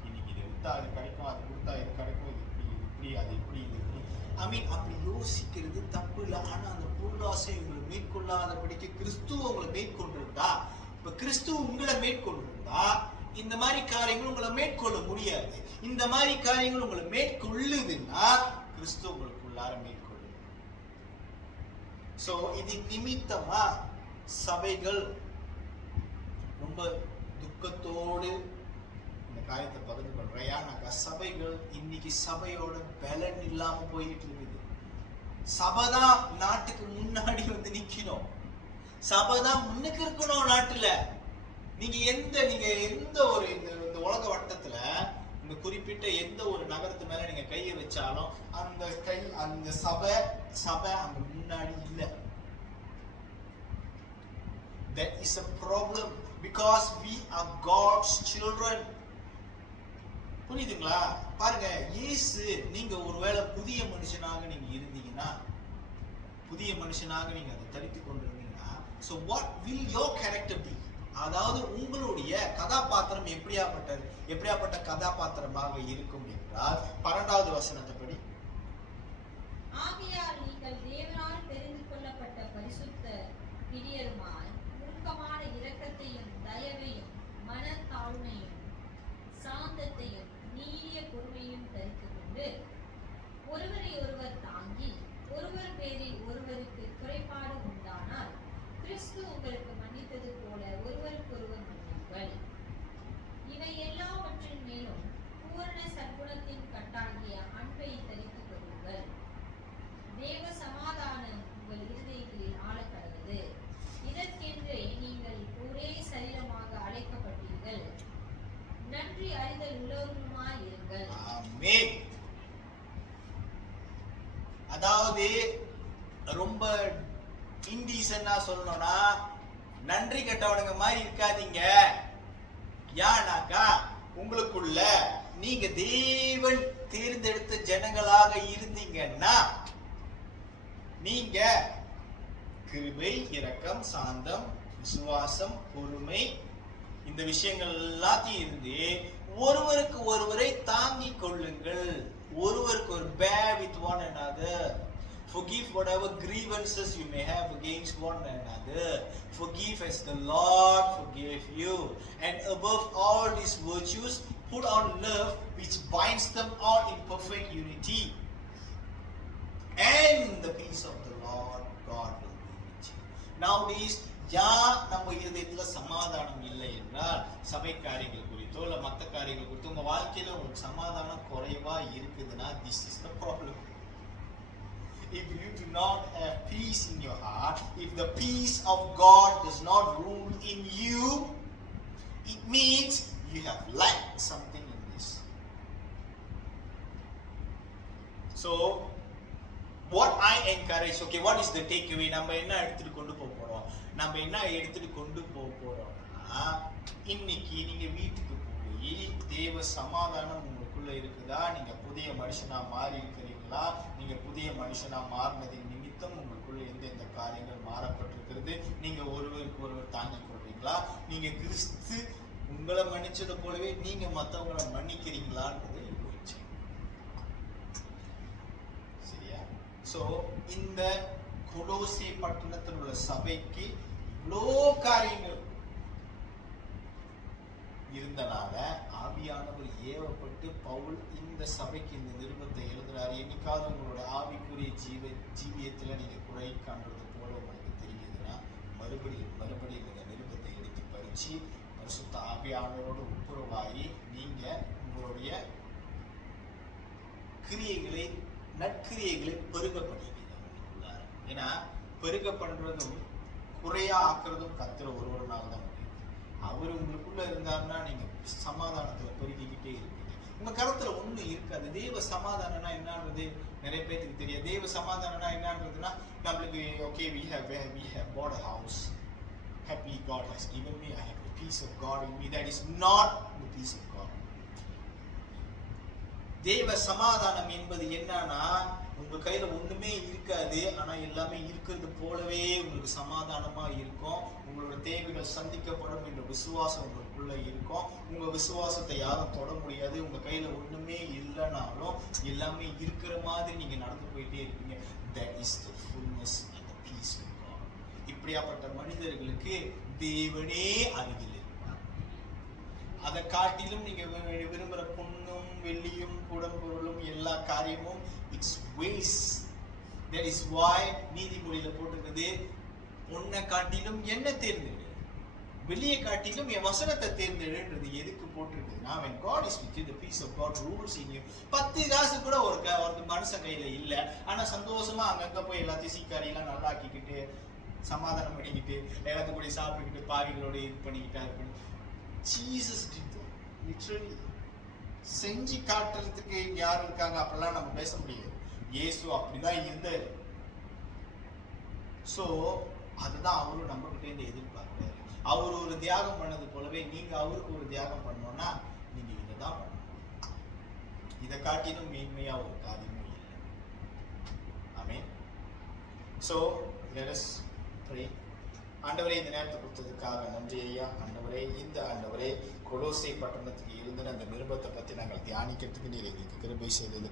இன்னைக்கு இதை வித்தா அது கிடைக்கும், அது கொடுத்தா இது கிடைக்கும், இது இப்படி அது இப்படி இது இப்படி. ஐ மீன் அப்படி யோசிக்கிறது தப்பு இல்லை. ஆனா அந்த பொருளாசை உங்களை மேற்கொள்ளாதபடிக்கு கிறிஸ்துவ உங்களை மேற்கொண்டிருந்தா, இப்ப கிறிஸ்துவ உங்களை மேற்கொண்டிருந்தா இந்த மாதிரி காரியங்கள் உங்களை மேற்கொள்ள முடியாது. இந்த மாதிரி காரியங்கள் உங்களை மேற்கொள்ளுதுன்னா கிறிஸ்துவ உங்களுக்குள்ளார மேற்கொள்ளுது. சோ இது நிமித்தமா சபைகள் ரொம்ப துக்கத்தோடு இந்த காரியத்தை பகிர்ந்து கொள்றேன். ஏன்னாக்கா சபைகள் இன்னைக்கு சபையோட பலன் இல்லாம போயிட்டு இருக்குது. சபைதான் நாட்டுக்கு முன்னாடி வந்து நிக்கணும், சபைதான் முன்னுக்கு இருக்கணும் நாட்டுல. நீங்க எந்த ஒரு இந்த உலக வட்டத்துல இந்த குறிப்பிட்ட எந்த ஒரு நகரத்து மேல நீங்க கையை வச்சாலும் அந்த சபை அங்க முன்னாடி இல்ல. That is a problem because we are God's children. புரியுதுங்களா? பாருங்க, இயேசு நீங்க ஒருவேளை புதிய மனுஷனாக நீங்க இருந்தீங்கன்னா, புதிய மனுஷனாக நீங்க அதை தரித்துக் கொண்டிருந்தீங்கன்னா, so what will your character be? அதாவது உங்களுடைய கதாபாத்திரம் எப்படியாப்பட்ட கதாபாத்திரமாக இருக்கும் என்றால் 12வது வசனத்தை படி. ஆகையால் நீங்கள் தேவனால் தெரிந்து கொள்ளப்பட்ட பரிசுத்த பிரியருமாய் உருக்கமான இரக்கத்தையும் தயவையும் மனத்தாழ்மையும் சாந்தத்தையும் நீடிய பொறுமையும் தரித்துக் கொண்டு ஒருவரை ஒருவர் தாங்கி ஒருவர் பேரில் ஒருவருக்கு குறைபாடு உண்டானால் கிறிஸ்து உங்களுக்கு மன்னித்தது போல ஒருவருக்கொருவர் மன்னியுங்கள். இவை எல்லாவற்றின் மேலும் பூரண சற்குணத்தின் கட்டாகிய அன்பை தரித்துக் கொள்ளுங்கள். தேவ சமாதானம் உங்கள் இருதயங்களில் ஆளக்கடவது. இதற்கு கெட்டவனுங்க மாதிரி இருக்காதீங்க. ஏன்னாக்கா உங்களுக்குள்ள நீங்க தேவன் தேர்ந்தெடுத்த ஜனங்களாக இருந்தீங்கன்னா நீங்க கிருபை, இரக்கம், சாந்தம், விசுவாசம், பொறுமை இந்த விஷயங்கள் எல்லாத்தையும் இருந்து ஒருவருக்கு ஒருவரை தாங்கிக் கொள்ளுங்கள். ஒருவருக்கு ஒரு bear with one another. Forgive whatever grievances you may have against one another. Forgive as the Lord forgave you. And above all these virtues, put on love, which binds them all in perfect unity. And the peace of the Lord God will be with you. Nowadays, நம்ம இருதயத்துல சமாதானம் இல்லை என்றால் சபை காரியங்கள் குறித்தோ இல்ல மற்ற காரியங்கள் குறித்தோ உங்க வாழ்க்கையில உங்களுக்கு சமாதானம் குறைவா இருக்குதுன்னா this is the problem. If you do not have peace in your heart, if the peace of God does not rule in you, it means you have lacked something in this. So what I encourage, okay, what is the takeaway? நம்ம என்ன எடுத்துட்டு கொண்டு போறோம்? நம்ம என்ன எடுத்துட்டு கொண்டு போறோம்னா இன்னைக்கு நீங்க வீட்டுக்கு போய் தேவ சமாதானம் உங்களுக்குள்ள இருக்குதா? நீங்க புதிய மனுஷனா மாறி இருக்கிறீங்களா? நீங்க புதிய மனுஷனா மாறினதின் நிமித்தம் உங்களுக்குள்ள எந்தெந்த காரியங்கள் மாறப்பட்டிருக்கிறது? நீங்க ஒருவருக்கு ஒருவர் தாங்கிக் கொள்றீங்களா? நீங்க கிறிஸ்து உங்களை மன்னிச்சது போலவே நீங்க மற்றவங்களை மன்னிக்கிறீங்களான்றது போயிடுச்சு. சரியா? சோ இந்த கொலோசே பட்டணத்தில் உள்ள சபைக்கு இவ்வளோ காரியங்கள் இருந்தனால ஆவியானவர் ஏவப்பட்டு பவுல் இந்த சபைக்கு இந்த நிருபத்தை எழுதுறாரு. என்னைக்காவது உங்களோட ஆவிக்குரிய ஜீவியத்துல நீங்க குறை காண்றது போல உங்களுக்கு தெரியுதுன்னா மறுபடியும் இந்த நிருபத்தை எடுத்து படிச்சு பரிசுத்த ஆவியானவரோடு ஒப்புரவாகி நீங்க உங்களுடைய நற்கிரியைகளை பெருக பண்ணிடுங்க. ஏன்னா பெருக பண்றதும் குறையா ஆக்குறதும் கர்த்தர் ஒருவரால் தான் முடியும். அவர் உங்களுக்குள்ள இருந்தாருன்னா நீங்க சமாதானத்துல பெருகிக்கிட்டே இருப்பீங்க. உங்க கருத்துல ஒண்ணு இருக்காது. தேவ சமாதானம்னா என்னன்றது நிறைய பேருக்கு தெரியாது. தேவ சமாதானம்னா என்னன்றதுன்னா நம்மளுக்கு okay, we have bought a house, happily God has given me, I have the peace of God in me. That is not the peace of God. தேவ சமாதானம் என்பது என்னன்னா உங்க கையில ஒண்ணுமே இருக்காது, ஆனா எல்லாமே இருக்கிறது போலவே உங்களுக்கு சமாதானமா இருக்கும். உங்களோட தேவைகள் சந்திக்கப்படும் என்ற விசுவாசம் உங்களுக்குள்ள இருக்கும். உங்க விசுவாசத்தை யாரும் தொட முடியாது. உங்க கையில ஒண்ணுமே இல்லைனாலும் எல்லாமே இருக்கிற மாதிரி நீங்க நடந்து போயிட்டே இருப்பீங்க. That is the fullness and the peace of God. இப்படியாப்பட்ட மனிதர்களுக்கு தேவனே அருகில் இருப்பார். அதை காட்டிலும் நீங்க விரும்புற பொண்ணும் வெள்ளியும் குடம்பொருளும் எல்லா காரியமும் it's waste. That is why நீதிமொழியில போட்டிருக்குது பொண்ணை காட்டிலும் என்ன தேர்ந்தெடு, வெளியே காட்டிலும் என் வசனத்தை தேர்ந்தெடுன்றது எதுக்கு போட்டிருக்குதுன்னா when God is with you, the peace of God rules in you. 10 காசு கூட ஒரு மனுஷன் கையில இல்ல, ஆனா சந்தோஷமா அங்கங்க போய் எல்லாத்தையும் சீக்காரியெல்லாம் நல்லா ஆக்கிக்கிட்டு சமாதானம் பண்ணிக்கிட்டு எல்லாத்தையும் கூட சாப்பிட்டுக்கிட்டு பாவிகளோட இது பண்ணிக்கிட்டா இருக்கு. Jesus did that. Literally செஞ்சு காட்டுறதுக்கு யார் இருக்காங்க? அப்பெல்லாம் நம்ம பேச முடியாது. இயேசு அப்படிதான் இருந்தாரு. சோ அதுதான் அவரும் நம்ம கிட்ட இருந்து எதிர்பார்க்கிறாரு. அவர் ஒரு தியாகம் பண்ணது போலவே நீங்க அவருக்கு ஒரு தியாகம் பண்ணோம்னா நீங்க இதைதான் பண்ணணும். இதை காட்டிலும் மேன்மையா ஒரு காரியமும் இல்லை. Amen. So let us pray. ஆண்டவரே, இந்த நேரத்தை கொடுத்ததுக்காக நன்றி ஐயா. ஆண்டவரே கொலோசை பட்டணத்துக்கு இருந்த அந்த நிருபத்தை பத்தி நாங்கள் தியானிக்கிறதுக்கு நீர் எங்களுக்கு கிருபை செய்தது